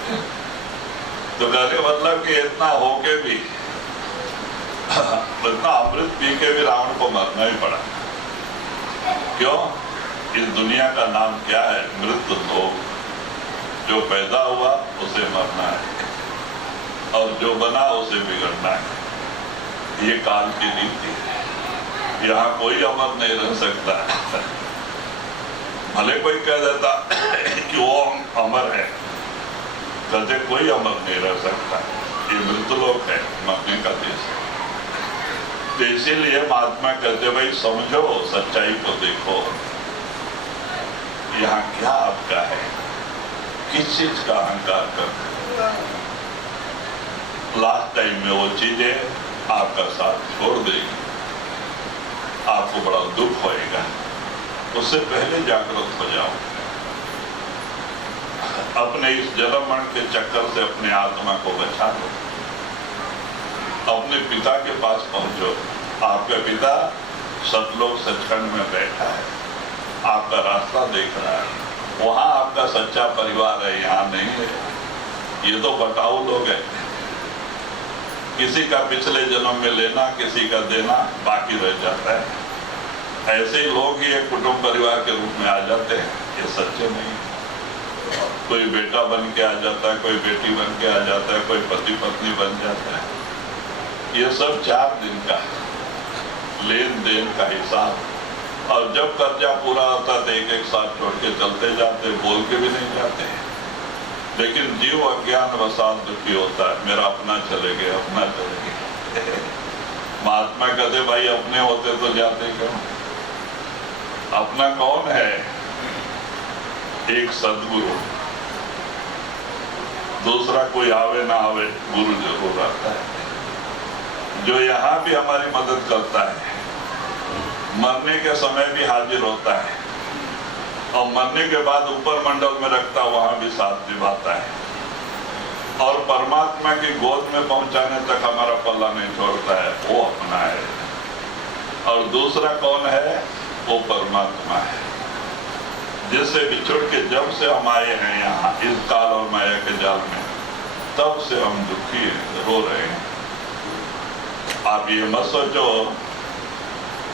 तो कहने मतलब कि इतना होके भी, इतना अमृत पी के भी रावण को मरना ही पड़ा। क्यों? इस दुनिया का नाम क्या है? मृत्यु लोक। जो पैदा हुआ उसे मरना है, और जो बना उसे बिगड़ना है। ये काल की नीति है। यहाँ कोई अमर नहीं रह सकता। भले कोई कह देता कि वो अमर है, कहते कोई अमर नहीं रह सकता, ये मृतलोक है, मरने का देश है। तो इसीलिए महात्मा कहते भाई समझो, सच्चाई को देखो, यहाँ क्या आपका है, किस चीज का अहंकार करते। लास्ट टाइम में वो चीजें आपका साथ छोड़ देगी, आपको बड़ा दुख होएगा। उससे पहले जागृत हो जाओ। अपने इस जन्म मरण के चक्कर से अपने आत्मा को बचा लो। अपने पिता के पास पहुंचो। आपका पिता सतलोक सचखंड में बैठा है, आपका रास्ता देख रहा है। वहां आपका सच्चा परिवार है, यहाँ नहीं है। ये तो बटाऊ लोग हैं। किसी का पिछले जन्म में लेना, किसी का देना बाकी रह जाता है। ऐसे ही लोग ही एक कुटुंब परिवार के रूप में आ जाते हैं। ये सच्चे नहीं। कोई बेटा बन के आ जाता है, कोई बेटी बन के आ जाता है, कोई पति पत्नी बन जाता है। ये सब 4 दिन का लेन देन का हिसाब। और जब कर्जा पूरा होता तो एक एक साथ छोड़ के चलते जाते, बोल के भी नहीं जाते। लेकिन जीव अज्ञान वसात दुखी होता है, मेरा अपना चले गए, अपना चले गए। महात्मा कहते भाई अपने होते तो जाते क्यों? अपना कौन है? एक सदगुरु, दूसरा कोई आवे ना आवे गुरु जरूर आता है, जो यहाँ भी हमारी मदद करता है, मरने के समय भी हाजिर होता है, और मरने के बाद ऊपर मंडल में रखता, वहां भी साथ निभाता है, और परमात्मा की गोद में पहुंचाने तक हमारा पल्ला नहीं छोड़ता है। वो अपना है। और दूसरा कौन है? वो परमात्मा है, जिससे बिछुड़ के जब से हम आए हैं यहाँ इस काल और माया के जाल में, तब से हम दुखी हैं, रो रहे हैं। आप ये मत सोचो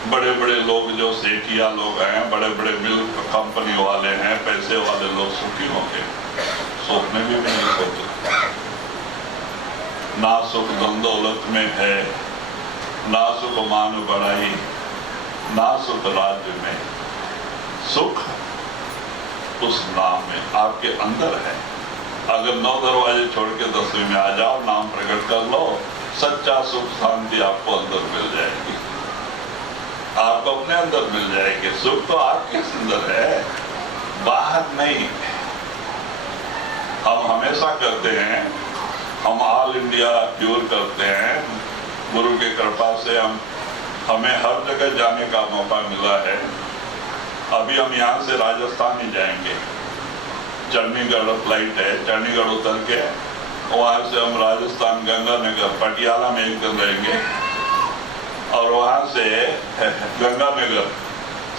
बड़े बड़े लोग जो सेठिया लोग हैं, बड़े बड़े मिल कंपनी वाले हैं, पैसे वाले लोग सुखी होंगे। सोचने में भी नहीं सोचते। ना सुख धन दौलत में है, ना सुख मान बढ़ाई, ना सुख राज्य में। सुख उस नाम में आपके अंदर है। अगर 9 दरवाजे छोड़ के 10वें में आ जाओ, नाम प्रकट कर लो, सच्चा सुख शांति आपको अंदर मिल जाएगी। आपको अपने अंदर मिल जाएगी। सुख तो आपके अंदर है, बाहर नहीं। हम हमेशा करते हैं, हम ऑल इंडिया टूर करते हैं। गुरु की कृपा से हमें हर जगह जाने का मौका मिला है। अभी हम यहाँ से राजस्थान ही जाएंगे। चंडीगढ़ फ्लाइट है, चंडीगढ़ उतर के वहाँ से हम राजस्थान गंगानगर पटियाला में एक दिन रहेंगे, और वहाँ से गंगानगर,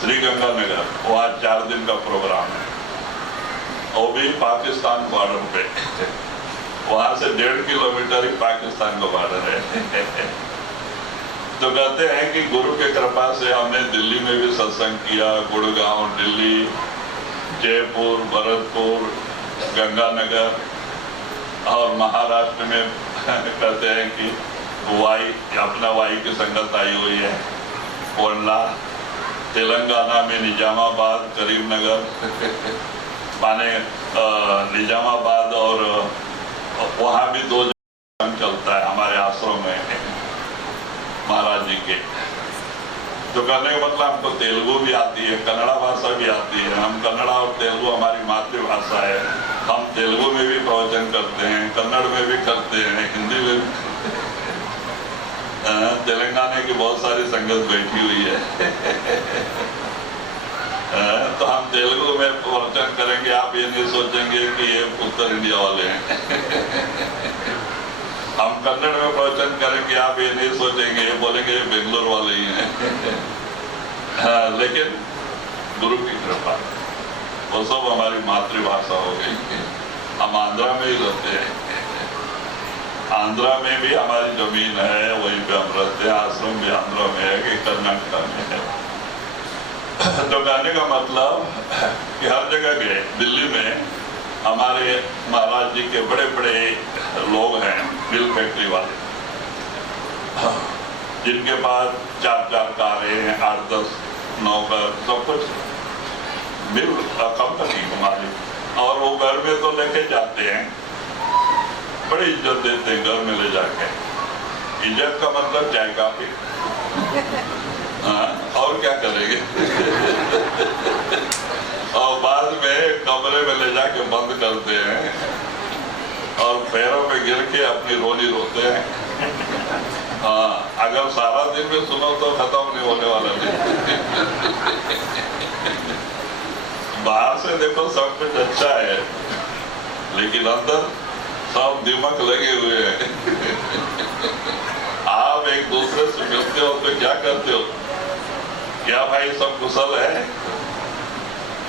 श्री गंगानगर, वहाँ 4 दिन का प्रोग्राम है। वो भी पाकिस्तान बॉर्डर पे। वहाँ से 1.5 किलोमीटर ही पाकिस्तान का बॉर्डर है। तो कहते हैं कि गुरु के कृपा से हमने दिल्ली में भी सत्संग किया, गुड़गांव, दिल्ली, जयपुर, भरतपुर, गंगानगर, और महाराष्ट्र में कहते हैं कि अपना वाई की संगत आई हुई है, कोंडला। तेलंगाना में निजामाबाद, करीमनगर, माने निजामाबाद, और वहाँ भी 2 जगह चलता है हमारे आश्रम में महाराज जी के। तो कहने का मतलब हमको तेलुगु भी आती है, कन्नड़ा भाषा भी आती है। हम कन्नड़ा और तेलुगु हमारी मातृभाषा है। हम तेलुगु में भी प्रवचन करते हैं, कन्नड़ में भी करते हैं, हिंदी में भी। तेलंगाना की बहुत सारी संगत बैठी हुई है। तो हम तेलुगु में प्रवचन करेंगे, आप ये नहीं सोचेंगे कि ये उत्तर इंडिया वाले हैं। हम कन्नड़ में प्रवचन करेंगे, आप ये नहीं सोचेंगे, ये बोलेंगे ये बेंगलोर वाले ही हैं। लेकिन गुरु की कृपा, वो सब हमारी मातृभाषा हो गई। हम आंध्रा में ही रहते हैं। आंध्रा में भी हमारी जमीन है, वहीं पे हम रहते हैं। आश्रम भी आंध्रा में है कि कर्नाटक में है। तो कहने का मतलब कि हर जगह गए। दिल्ली में हमारे महाराज जी के बड़े बड़े लोग हैं, मिल फैक्ट्री वाले, जिनके पास 4-4 कारें हैं, 8-10 नौकर, सब कुछ मिल कंपनी हमारी। और वो घर में तो लेके जाते हैं, बड़ी इज्जत देते हैं घर में ले जाके। इज्जत का मतलब चाय काफी। और क्या करेंगे? और बाद में कमरे में ले जाके बंद करते हैं, और पैरों पे गिर के अपनी रोनी रोते हैं। हाँ, अगर सारा दिन में सुनो तो खत्म नहीं होने वाला नहीं। बाहर से देखो सब कुछ अच्छा है, लेकिन अंदर सब दिमाग लगे हुए हैं। आप एक दूसरे से मिलते हो तो क्या करते हो? क्या भाई सब कुशल है?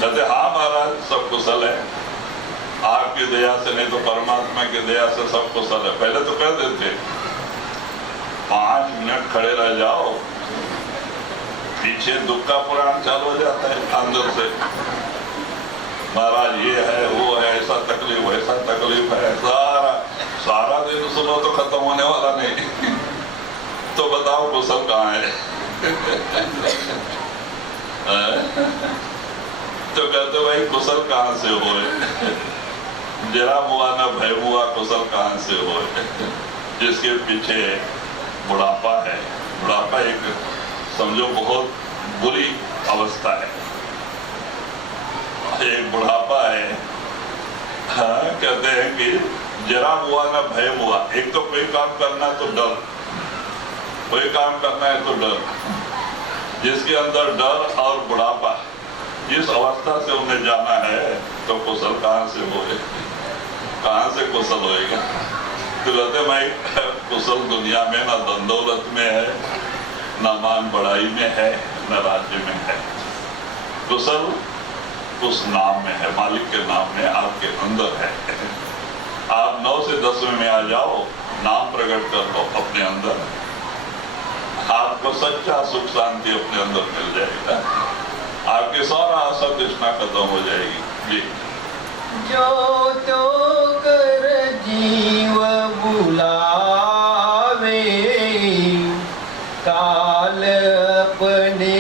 कहते हाँ महाराज सब कुशल है, आपकी दया से, नहीं तो परमात्मा की दया से सब कुशल है। पहले तो कह देते 5 मिनट खड़े रह जाओ, पीछे दुख का पुराण चालू हो जाता है अंदर से। महाराज ये है, वो है, ऐसा तकलीफ, वैसा तकलीफ है, सारा दिन सुनो तो खत्म होने वाला नहीं। तो बताओ कुशल कहाँ है? तो कहते भाई कुशल कहाँ से होए? जरा मुआ न भय मुआ, कुशल कहाँ से होए? जिसके पीछे बुढ़ापा है। बुढ़ापा एक समझो बहुत बुरी अवस्था है। एक बुढ़ापा है, हाँ, कहते हैं कि जरा मुआ न भय मुआ। एक तो कोई काम करना तो डर, कोई काम करना है तो डर। जिसके अंदर डर और बुढ़ापा, जिस अवस्था से उन्हें जाना है, तो कुशल कहाँ से होए? कहाँ से कुशल होएगा? तो कहते भाई कुशल दुनिया में ना धन दौलत में है, ना मान बढ़ाई में है, न राज्य में है। कुशल उस नाम में है, मालिक के नाम में, आपके अंदर है। आप 9 से 10 में आ जाओ, नाम प्रकट कर लो अपने अंदर, आपको सच्चा सुख शांति अपने अंदर मिल जाएगा। आपकी सारा आशा तृष्णा खत्म हो जाएगी। जी। जो तो कर जीव बुलावे, काल अपने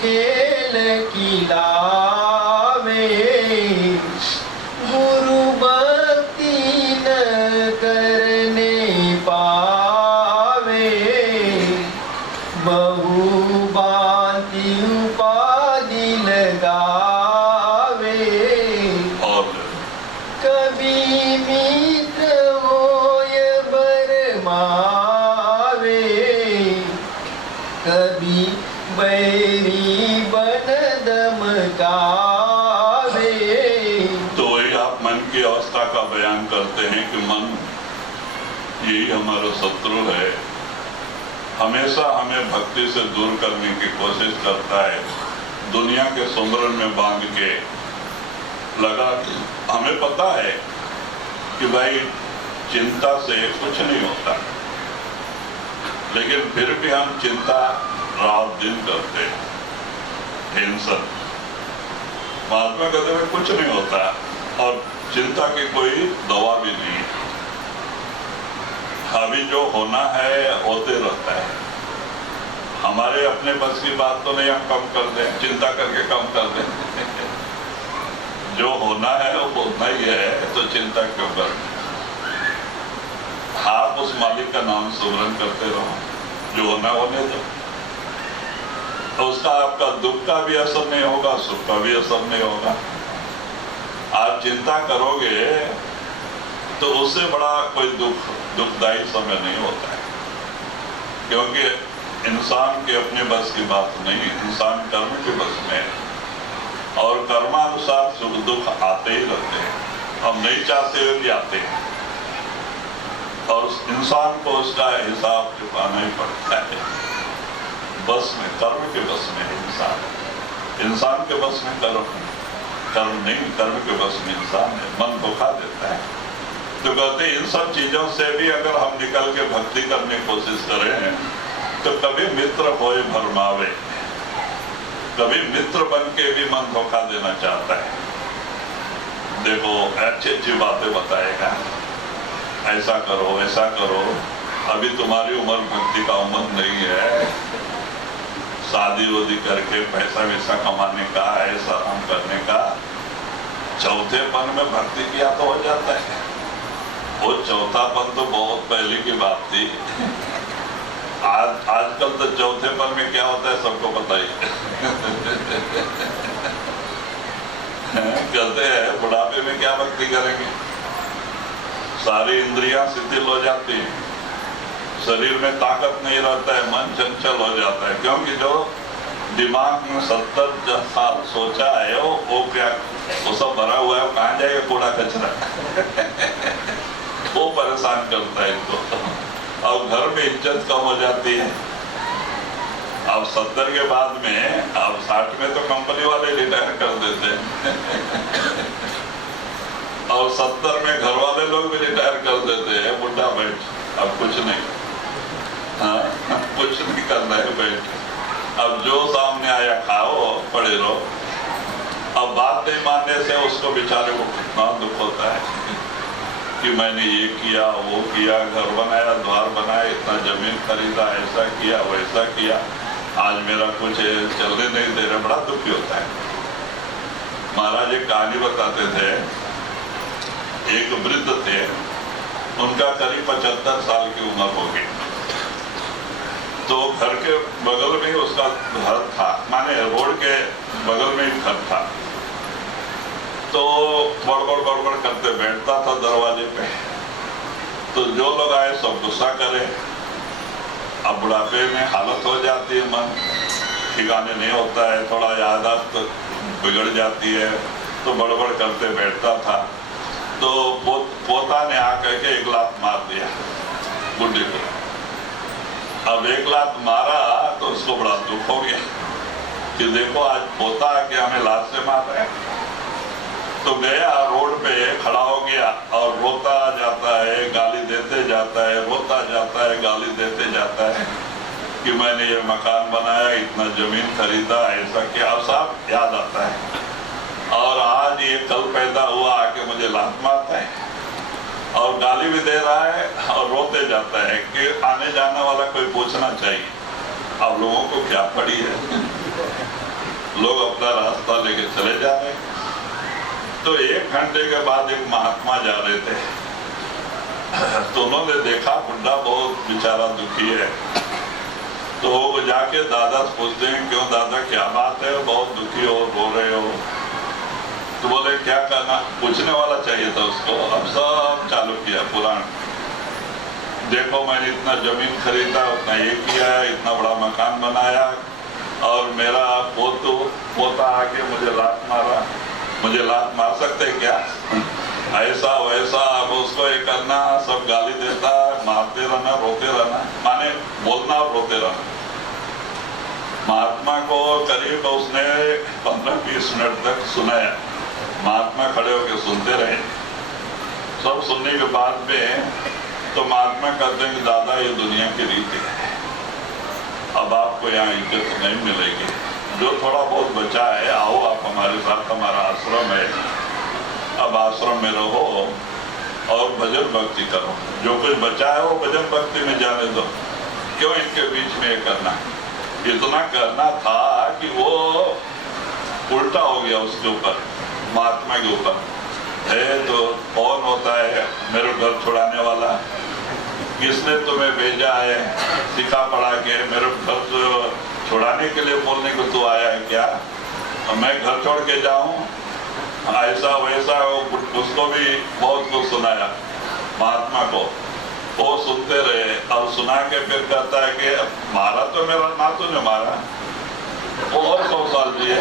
खेल खिलावे। गुरु भक्ति न करने पावे, बहु भांति उपाधि लगावे। कभी मित्र होय बरमावे, कभी बैरी बन धमकावे। तो वही आप मन की अवस्था का बयान करते हैं कि मन यही हमारा शत्रु है, हमेशा हमें भक्ति से दूर करने की कोशिश करता है। दुनिया के सुमरन में बांध के लगा, हमें पता है कि भाई चिंता से कुछ नहीं होता, लेकिन फिर भी हम चिंता रात दिन करते, टेंशन। महात्मा कहते हैं कुछ नहीं होता, और चिंता की कोई दवा भी नहीं है। अभी जो होना है होते रहता है। हमारे अपने बस की बात तो नहीं हम कम कर दें, चिंता करके कम कर दें। जो होना है वो होना ही है, तो चिंता क्यों कर? आप उस मालिक का नाम सुमरन करते रहो, जो होना होने दो। तो उसका आपका दुख का भी असर नहीं होगा, सुख का भी असर नहीं होगा। आप चिंता करोगे तो उससे बड़ा कोई दुखदायी समय नहीं होता है, क्योंकि इंसान के अपने बस की बात नहीं, इंसान कर्म के बस में है, और कर्मानुसार सुख दुख आते ही रहते हैं। हम नहीं चाहते हुए भी आते हैं, और उस इंसान को उसका हिसाब चुकाना ही पड़ता है। बस में, कर्म के बस में है इंसान के बस में कर्म नहीं, कर्म के बस में इंसान है। मन धोखा देता है। तो कहते इन सब चीजों से भी अगर हम निकल के भक्ति करने की कोशिश करें, तो कभी मित्र होए भरमावे, कभी मित्र बन के भी मन धोखा देना चाहता है। देखो अच्छी अच्छी बातें बताएगा, ऐसा करो ऐसा करो, अभी तुम्हारी उम्र भक्ति का उम्र नहीं है, शादी वादी करके पैसा वैसा कमाने का, ऐसा काम करने का। चौथेपन में भक्ति किया तो हो जाता है। वो चौथापन तो बहुत पहले की बात थी। आजकल तो चौथेपन में क्या होता है सबको पता ही है। कहते हैं बुढ़ापे में क्या भक्ति करेंगे, सारी इंद्रियां शिथिल हो जाती हैं, शरीर में ताकत नहीं रहता है, मन चंचल हो जाता है, क्योंकि जो दिमाग में 70 साल सोचा है वो क्या वो सब भरा हुआ है, कहाँ जाएगा कूड़ा कचरा वो परेशान करता है इनको। और घर में इज्जत कम हो जाती है। अब 70 के बाद में, अब 60 में तो कंपनी वाले रिटायर कर देते हैं और 70 में घर वाले लोग भी रिटायर कर देते हैं। बुढ़ा बैठ, अब कुछ नहीं, हाँ कुछ नहीं करना है, बैठ अब जो सामने आया खाओ, पड़े रहो। अब बात नहीं मानने से उसको बेचारे को कितना दुख होता है कि मैंने ये किया, वो किया, घर बनाया, द्वार बनाया, इतना जमीन खरीदा, ऐसा किया, वैसा किया, आज मेरा कुछ चलने नहीं दे रहा, बड़ा दुखी होता है। महाराज एक कहानी बताते थे, एक वृद्ध थे, उनका करीब 75 साल की उम्र हो गई। तो घर के बगल में उसका घर था, माने रोड के बगल में ही घर था। तो बड़बड़ करते बैठता था दरवाजे पे। तो जो लोग आए सब गुस्सा करे। अब बुढ़ापे में हालत हो जाती है, मन ठिकाने नहीं होता है, थोड़ा याददाश्त बिगड़ जाती है, तो बड़बड़ करते बैठता था। तो पोता ने आकर के एक लात मार दिया बुढ़े को। अब एक लात मारा तो उसको बड़ा दुख हो गया कि देखो आज पोता आके हमें लात से मार रहा है। तो गया रोड पे खड़ा हो गया और रोता जाता है, गाली देते जाता है, रोता जाता है, गाली देते जाता है कि मैंने ये मकान बनाया, इतना जमीन खरीदा, ऐसा किया। अब साहब याद आता है और आज ये कल पैदा हुआ आके मुझे लात मारता है और गाली भी दे रहा है और रोते जाता है कि आने जाने वाला कोई पूछना चाहिए अब लोगों को क्या पड़ी है। लोग अपना रास्ता लेके चले जा रहे हैं। तो 1 घंटे के बाद एक महात्मा जा रहे थे, तो उन्होंने देखा बुढ़ा बहुत बेचारा दुखी है। तो वो जाके दादा से पूछते हैं, क्यों दादा क्या बात है, बहुत दुखी हो, रो रहे हो? तो बोले क्या करना, पूछने वाला चाहिए था उसको। अब सब चालू किया पुराण, देखो मैंने इतना जमीन खरीदा, उतना ये किया, इतना बड़ा मकान बनाया और मेरा पोता आके मुझे लात मारा, मुझे लात मार सकते क्या? ऐसा वैसा, अब उसको ये करना, सब गाली देता, मारते रहना, रोते रहना, माने बोलना और रोते रहना। महात्मा को करीब उसने 15-20 मिनट तक सुनाया। महात्मा खड़े होकर सुनते रहे। सब सुनने के बाद में तो महात्मा कहते हैं कि दादा ये दुनिया की रीति है, अब आपको यहाँ इज्जत नहीं मिलेगी, जो थोड़ा बहुत बचा है आओ आप हमारे साथ, हमारा आश्रम है, अब आश्रम में रहो और भजन भक्ति करो, जो कुछ बचा है वो भजन भक्ति में जाने दो, क्यों इनके बीच में ये करना। इतना करना था कि वो उल्टा हो गया उसके ऊपर, महात्मा के ऊपर है। तो कौन होता है मेरे घर छुड़ाने वाला, किसने तुम्हें भेजा है सिखा पढ़ा के, मेरे घर छुड़ाने के लिए बोलने को तू आया है क्या? मैं घर छोड़ के जाऊं, ऐसा वैसा। उसको भी बहुत कुछ सुनाया महात्मा को, वो सुनते रहे और सुना के फिर कहता है कि मारा तो मेरा ना, तूने मारा, वो और 100 साल जिए,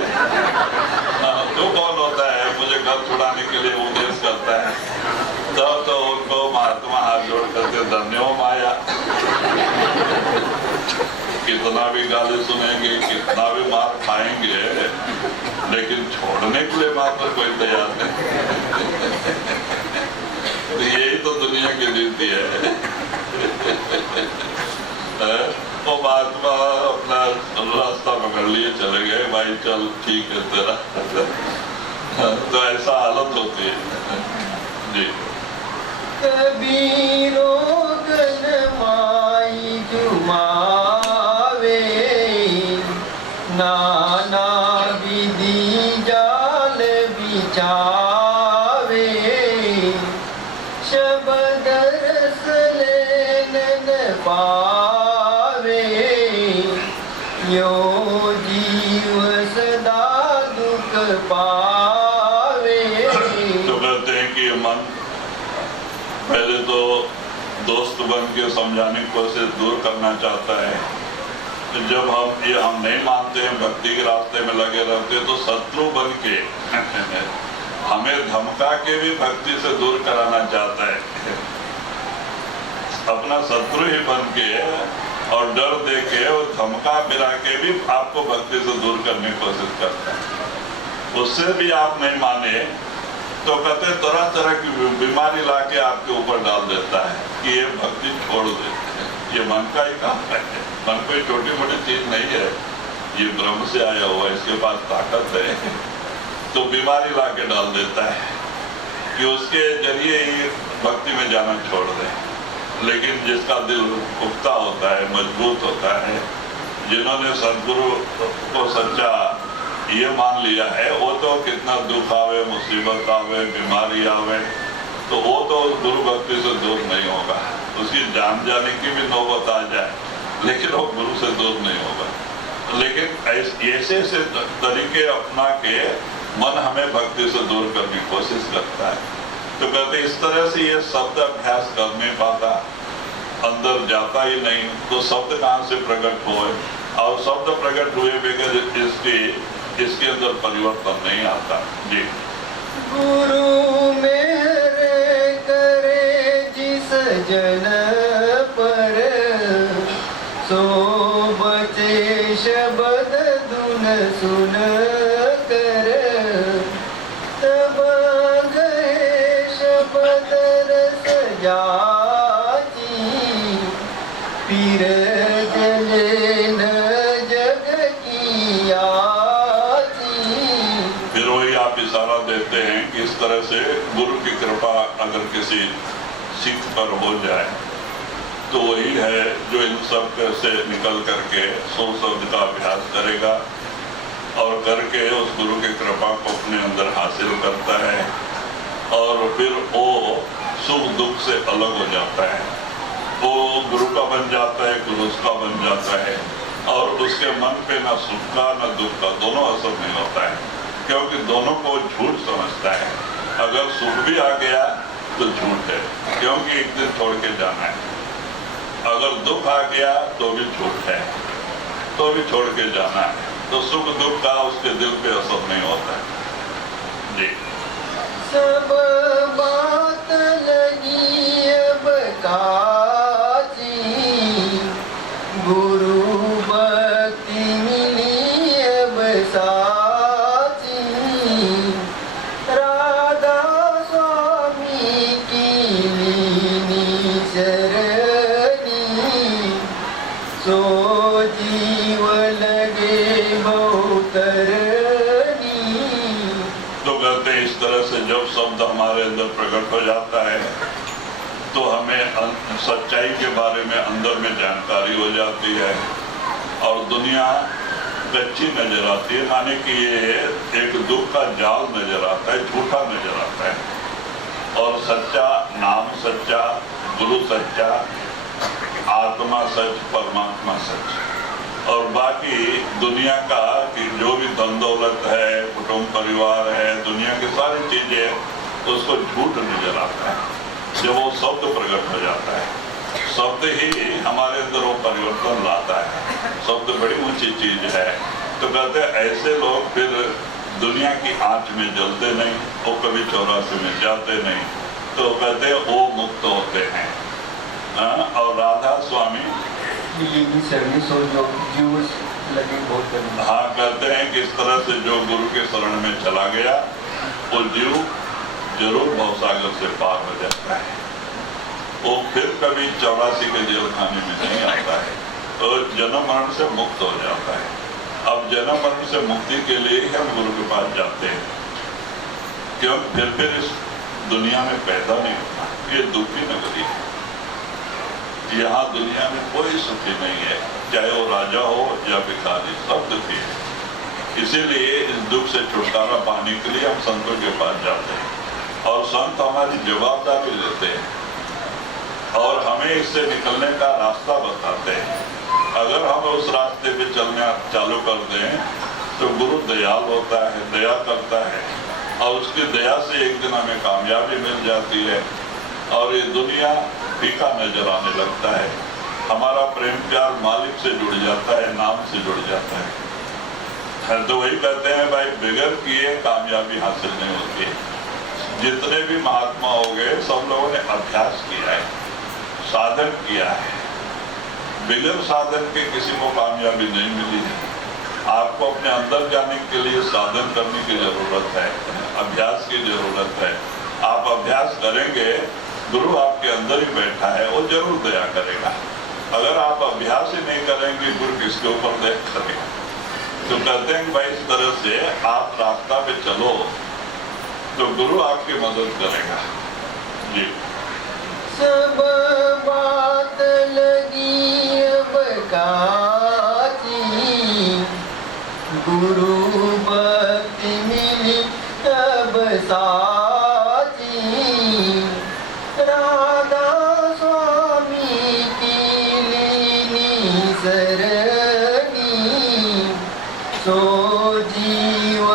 तू कौन होता है मुझे घर छुड़ाने के लिए उपदेश करता है? तब तो उनको महात्मा हाथ जोड़ करके धन्य हो माया, कितना भी गाली सुनेंगे, कितना भी मार खाएंगे, लेकिन छोड़ने के लिए मात्र कोई तैयार नहीं। यही तो दुनिया की रीति है। वो महात्मा अपना रास्ता पकड़ लिए चले गए, भाई चल ठीक है तेरा। तो ऐसा हालत होती है जी। कबीरो गनमाई जुमावे, नाना विधि जाल बिचावे, शब्द रस लेन पावे, यो जीव सदा दुख पावे। तो कहते हैं कि मन पहले तो दोस्त बन के समझाने की कोशिश दूर करना चाहता है। जब हम नहीं मानते हैं, भक्ति के रास्ते में लगे रहते हैं, तो शत्रु बन के हमें धमका के भी भक्ति से दूर कराना चाहता है। अपना शत्रु ही बन के और डर दे के और धमका फिरा के भी आपको भक्ति से दूर करने की कोशिश करता है। उससे भी आप नहीं माने तो कहते तरह तरह की बीमारी लाके आपके ऊपर डाल देता है कि ये भक्ति छोड़ दे। ये मन का ही काम है। मन कोई छोटी मोटी चीज नहीं है, ये ब्रह्म से आया हुआ है, इसके पास ताकत है। तो बीमारी लाके डाल देता है कि उसके जरिए ही भक्ति में जाना छोड़ दे। लेकिन जिसका दिल पुख्ता होता है, मजबूत होता है, जिन्होंने सदगुरु को सच्चा ये मान लिया है, वो तो कितना दुख आवे, मुसीबत आवे, बीमारी आवे, तो वो तो गुरु भक्ति से दूर नहीं होगा। उसकी जान जाने की भी नौबत आ जाए, लेकिन वो गुरु से दूर नहीं होगा। लेकिन ऐसे ऐसे तरीके अपना के मन हमें भक्ति से दूर करने की कोशिश करता है। तो कहते इस तरह से ये शब्द अभ्यास कर नहीं पाता, अंदर जाता ही नहीं, तो शब्द कहाँ से प्रकट हुए? और शब्द प्रकट हुए बगैर इसके अंदर परिवर्तन नहीं आता। जी। गुरु मेरे करे जिस जन पर, सो बचे शब्द धुन सुन कर, तब गए शब्द रस जाची, पीर जले न जग की आची। फिर वही आप इशारा देते हैं कि इस तरह से गुरु की कृपा अगर किसी सिख पर हो जाए तो वही है जो इन सब से निकल करके 100 शब्द का अभ्यास करेगा और करके उस गुरु की कृपा को अपने अंदर हासिल करता है और फिर वो सुख दुख से अलग हो जाता है। वो गुरु का बन जाता है, गुरु उसका बन जाता है और उसके मन पे ना सुख का ना दुख का दोनों असर नहीं होता है, क्योंकि दोनों को झूठ समझता है। अगर सुख भी आ गया तो झूठ है, क्योंकि एक दिन छोड़ के जाना है। अगर दुख आ गया तो भी झूठ है, तो भी छोड़ के जाना है। तो सुख दुख का उसके दिल पे असर नहीं होता है। जी। सब बात लगी अब काची, गुरु भक्ति मिली अब साची, राधा स्वामी की लीनी शरणी, सो जीव लगे बहुतरनी। तो कहते हैं इस तरह से जब शब्द हमारे अंदर प्रकट हो जाता है तो हमें सच्चाई के बारे में अंदर में जानकारी हो जाती है और दुनिया कच्ची नजर आती है, माने कि ये एक दुख का जाल नजर आता है, झूठा नजर आता है। और सच्चा नाम सच्चा, गुरु सच्चा, आत्मा सच, परमात्मा सच। और बाकी दुनिया का कि जो भी धन दौलत है, कुटुंब परिवार है, दुनिया की सारी चीजें उसको झूठ नजर आता है जब वो शब्द प्रकट हो जाता है। शब्द ही हमारे अंदर वो परिवर्तन लाता है। शब्द बड़ी ऊंची चीज है। तो कहते हैं ऐसे लोग फिर दुनिया की आंच में जलते नहीं, वो कभी 84 में जाते नहीं। तो कहते हैं वो मुक्त होते हैं। और राधा स्वामी हाँ कहते हैं कि इस तरह से जो गुरु के शरण में चला गया वो जीव जरूर भवसागर से पार हो जाता है। वो फिर कभी 84 के जेल खाने में नहीं आता है, तो जन्म मरण से मुक्त हो जाता है। अब जन्म मरण से मुक्ति के लिए ही हम गुरु के पास जाते हैं, क्योंकि फिर इस दुनिया में पैदा नहीं होता। ये दुखी नगरी है, यहाँ दुनिया में कोई सुखी नहीं है, चाहे वो राजा हो या भिखारी, सब दुखी है। इसीलिए इस दुख से छुटकारा पाने के लिए हम संतों के पास जाते हैं और संत हमारी जवाबदारी लेते हैं और हमें इससे निकलने का रास्ता बताते हैं। अगर हम उस रास्ते पे चलना चालू कर दें तो गुरु दयाल होता है, दया करता है और उसकी दया से एक दिन हमें कामयाबी मिल जाती है। और ये दुनिया फीका नजर आने लगता है। हमारा प्रेम प्यार मालिक से जुड़ जाता है, नाम से जुड़ जाता है। तो वही कहते हैं भाई, बगैर किए कामयाबी हासिल नहीं होती है। जितने भी महात्मा हो गए सब लोगों ने अभ्यास किया है, साधन किया है। बगैर साधन के किसी को कामयाबी नहीं मिली है। आपको अपने अंदर जाने के लिए साधन करने की जरूरत है, अभ्यास की जरूरत है। आप अभ्यास करेंगे, गुरु आपके अंदर ही बैठा है, वो जरूर दया करेगा। अगर आप अभ्यास ही नहीं करेंगे, गुरु किसके ऊपर दया करेगा? तो कहते हैं कि भाई इस तरह से आप रास्ता पे चलो तो गुरु आपकी मदद करेगा। जी। सब बात लगी अब काची, गुरु भक्ति मिली अब साची। राधा स्वामी की लीनी सरनी, सो जीव